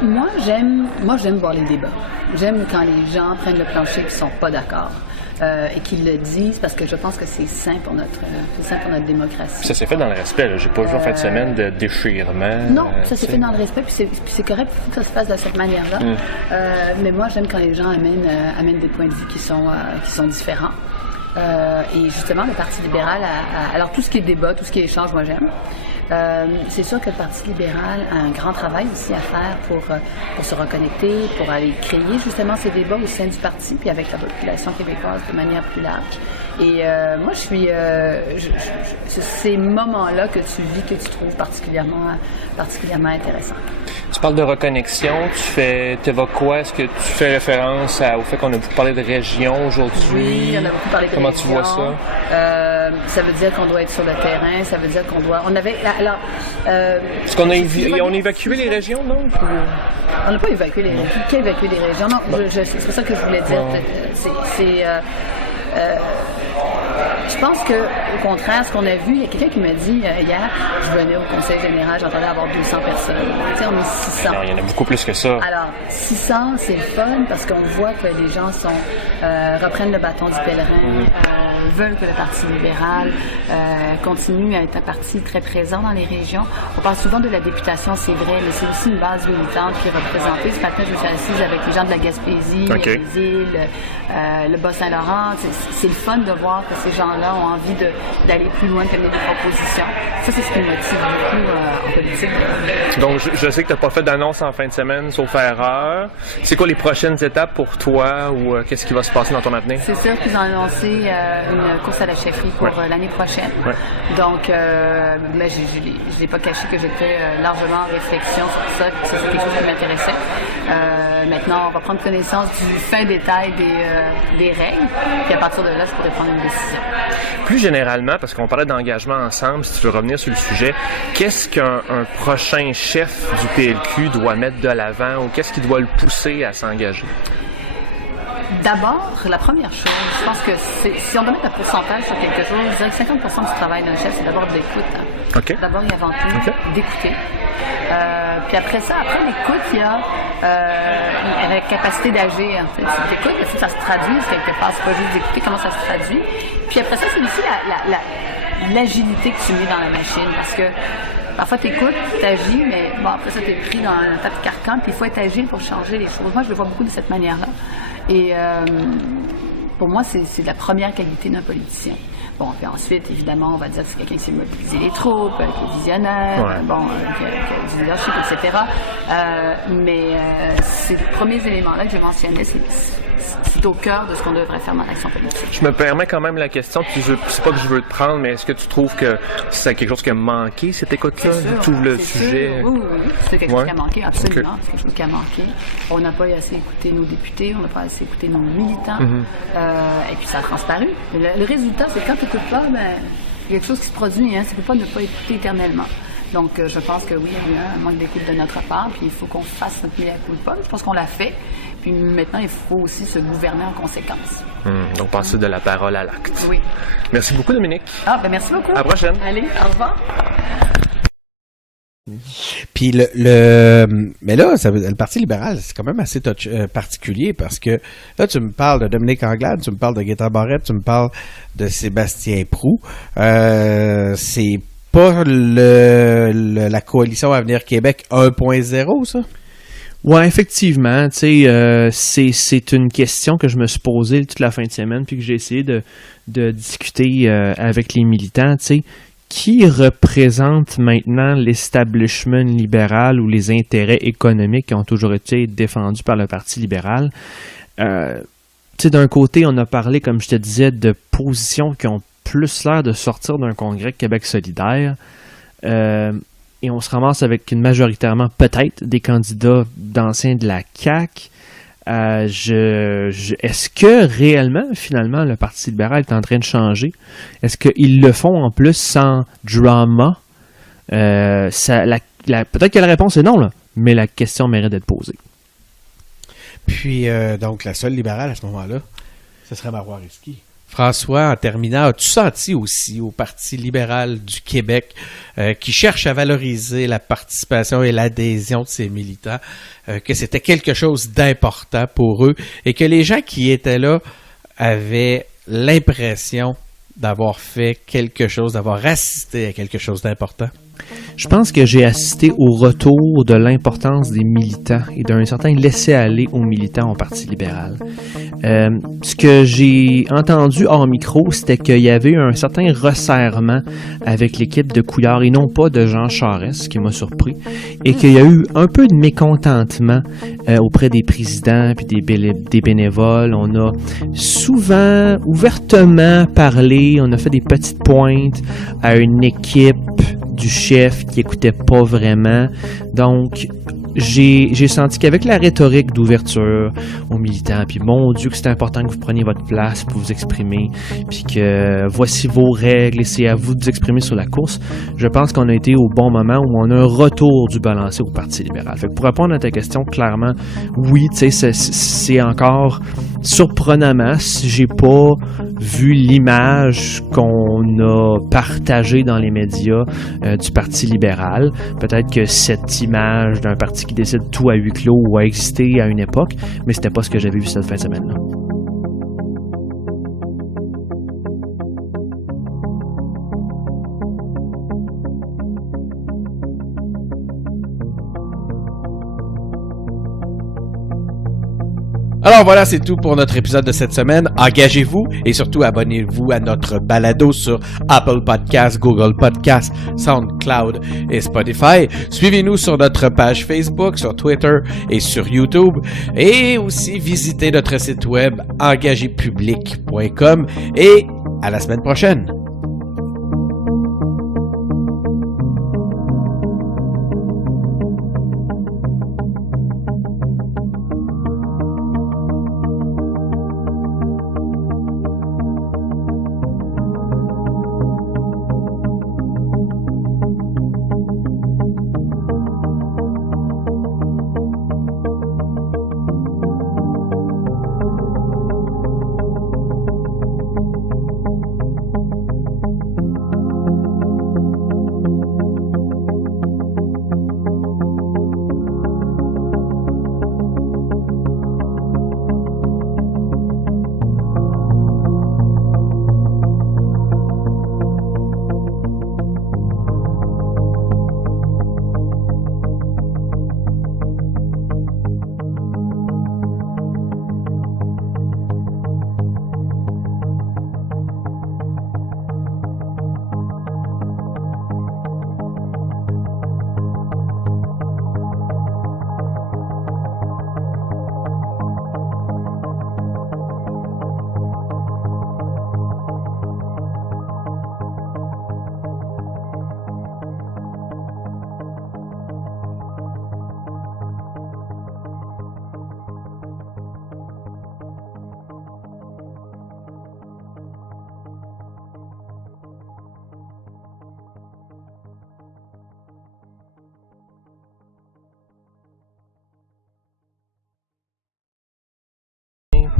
moi, j'aime voir les débats. J'aime quand les gens prennent le plancher et qu'ils sont pas d'accord. Et qu'ils le disent, parce que je pense que c'est sain pour notre démocratie. Ça s'est fait dans le respect, là. J'ai pas vu en fin de semaine de déchirement. Non, ça s'est fait dans le respect, puis c'est correct, il faut que ça se fasse de cette manière-là. Mais moi, j'aime quand les gens amènent des points de vue qui sont différents. Et justement, le Parti libéral alors tout ce qui est débat, tout ce qui est échange, moi j'aime. C'est sûr que le Parti libéral a un grand travail aussi à faire pour se reconnecter, pour aller créer justement ces débats au sein du parti, puis avec la population québécoise de manière plus large. Et moi, je suis... c'est ces moments-là que tu vis, que tu trouves particulièrement intéressants. Tu parles de reconnexion, tu évoques quoi? Est-ce que tu fais référence au fait qu'on a beaucoup parlé de région aujourd'hui? Oui, on a beaucoup parlé de Comment région. tu vois ça? Ça veut dire qu'on doit être sur le terrain, ça veut dire qu'on doit... On avait... Alors... Est-ce qu'on a évacué les régions, non? On n'a pas évacué les régions. Qui a évacué les régions? Non, c'est pas ça que je voulais dire. Je pense que, au contraire, ce qu'on a vu, il y a quelqu'un qui m'a dit hier, je venais au conseil général, j'entendais avoir 200 personnes. Tu sais, on est 600. Non, il y en a beaucoup plus que ça. Alors, 600, c'est le fun parce qu'on voit que les gens reprennent le bâton du pèlerin, veulent que le Parti libéral continue à être un parti très présent dans les régions. On parle souvent de la députation, c'est vrai, mais c'est aussi une base militante qui est représentée. Ce matin, je me suis assise avec les gens de la Gaspésie, les îles, le Bas-Saint-Laurent. C'est le fun de voir que ces gens-là ont envie d'aller plus loin, de mener des propositions. Ça, c'est ce qui me motive beaucoup en politique. Donc, je sais que tu n'as pas fait d'annonce en fin de semaine, sauf erreur. C'est quoi les prochaines étapes pour toi ou qu'est-ce qui va se passer dans ton avenir? C'est sûr qu'ils ont annoncé une course à la chefferie pour l'année prochaine. Ouais. Donc, mais je n'ai pas caché que j'étais largement en réflexion sur ça, que c'est quelque chose qui m'intéressait. Maintenant, on va prendre connaissance du fin détail des règles, puis à partir de là, je pourrais prendre une décision. Plus généralement, parce qu'on parlait d'engagement ensemble, si tu veux revenir sur le sujet, qu'est-ce qu'un prochain chef du PLQ doit mettre de l'avant ou qu'est-ce qui doit le pousser à s'engager? D'abord, la première chose, je pense que si on doit mettre un pourcentage sur quelque chose, je dirais que 50% du travail d'un chef, c'est d'abord de l'écoute. Hein. Okay. D'abord et avant tout, d'écouter. Puis après ça, après l'écoute, il y a la capacité d'agir. Si tu écoutes, il faut que ça se traduise quelque part. C'est pas juste d'écouter comment ça se traduit. Puis après ça, c'est aussi l'agilité que tu mets dans la machine. Parce que parfois, tu écoutes, tu agis, mais bon, après ça, tu es pris dans un tas de carcans. Puis il faut être agile pour changer les choses. Moi, je le vois beaucoup de cette manière-là. Et pour moi, c'est la première qualité d'un politicien. Bon, puis ensuite, évidemment, on va dire que c'est quelqu'un qui sait mobiliser les troupes, qui est visionnaire, qui a du leadership, etc. Mais ces premiers éléments-là que je mentionnais, c'est au cœur de ce qu'on devrait faire dans l'action politique. Je me permets quand même la question, puis c'est pas que je veux te prendre, mais est-ce que tu trouves que c'est quelque chose qui a manqué, cette écoute-là, tout le sujet? Oui, c'est quelque chose qui a manqué, absolument. C'est quelque chose qui a manqué. On n'a pas assez écouté nos députés, on n'a pas assez écouté nos militants, et puis ça a transparu. Le résultat, c'est quand tu n'écoutes pas, il y a quelque chose qui se produit, hein, ça ne peut pas ne pas écouter éternellement. Donc, je pense que oui, il y a un manque d'écoute de notre part, puis il faut qu'on fasse notre mea culpa. Je pense qu'on l'a fait. Puis maintenant, il faut aussi se gouverner en conséquence. Donc, passer de la parole à l'acte. Oui. Merci beaucoup, Dominique. Merci beaucoup. À la prochaine. Allez, au revoir. Puis mais là, le Parti libéral, c'est quand même assez particulier parce que là, tu me parles de Dominique Anglade, tu me parles de Gaétan Barrette, tu me parles de Sébastien Proulx. C'est pas la coalition Avenir Québec 1.0, ça? Ouais, effectivement, tu sais, c'est une question que je me suis posée toute la fin de semaine, puis que j'ai essayé de discuter avec les militants, tu sais. Qui représente maintenant l'establishment libéral ou les intérêts économiques qui ont toujours été défendus par le Parti libéral? Tu sais, d'un côté, on a parlé, comme je te disais, de positions qui ont plus l'air de sortir d'un congrès Québec solidaire. Et on se ramasse avec majoritairement peut-être des candidats d'anciens de la CAQ. Est-ce que réellement, finalement, le Parti libéral est en train de changer? Est-ce qu'ils le font en plus sans drama? Peut-être que la réponse est non, là, mais la question mérite d'être posée. Puis, donc, la seule libérale à ce moment-là, ce serait Marois Risky. François, en terminant, as-tu senti aussi au Parti libéral du Québec qui cherche à valoriser la participation et l'adhésion de ses militants, que c'était quelque chose d'important pour eux et que les gens qui étaient là avaient l'impression d'avoir fait quelque chose, d'avoir assisté à quelque chose d'important? Je pense que j'ai assisté au retour de l'importance des militants et d'un certain laisser-aller aux militants au Parti libéral. Ce que j'ai entendu hors micro, c'était qu'il y avait eu un certain resserrement avec l'équipe de Couillard et non pas de Jean Charest, ce qui m'a surpris, et qu'il y a eu un peu de mécontentement auprès des présidents puis des bénévoles. On a souvent, ouvertement parlé, on a fait des petites pointes à une équipe du chef qui écoutait pas vraiment. Donc, j'ai senti qu'avec la rhétorique d'ouverture aux militants, puis mon Dieu que c'est important que vous preniez votre place pour vous exprimer, puis que voici vos règles et c'est à vous de vous exprimer sur la course, je pense qu'on a été au bon moment où on a un retour du balancier au Parti libéral. Fait que pour répondre à ta question, clairement, oui, tu sais, c'est encore surprenamment, si j'ai pas vu l'image qu'on a partagée dans les médias du Parti libéral. Peut-être que cette image d'un parti qui décide tout à huis clos a existé à une époque, mais c'était pas ce que j'avais vu cette fin de semaine-là. Alors voilà, c'est tout pour notre épisode de cette semaine. Engagez-vous et surtout abonnez-vous à notre balado sur Apple Podcasts, Google Podcasts, SoundCloud et Spotify. Suivez-nous sur notre page Facebook, sur Twitter et sur YouTube. Et aussi visitez notre site web engagépublic.com et à la semaine prochaine.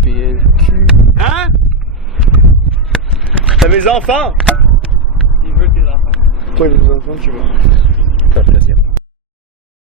PLQ. Hein? T'as mes enfants? Il veut tes enfants. Toi, les enfants, tu vois.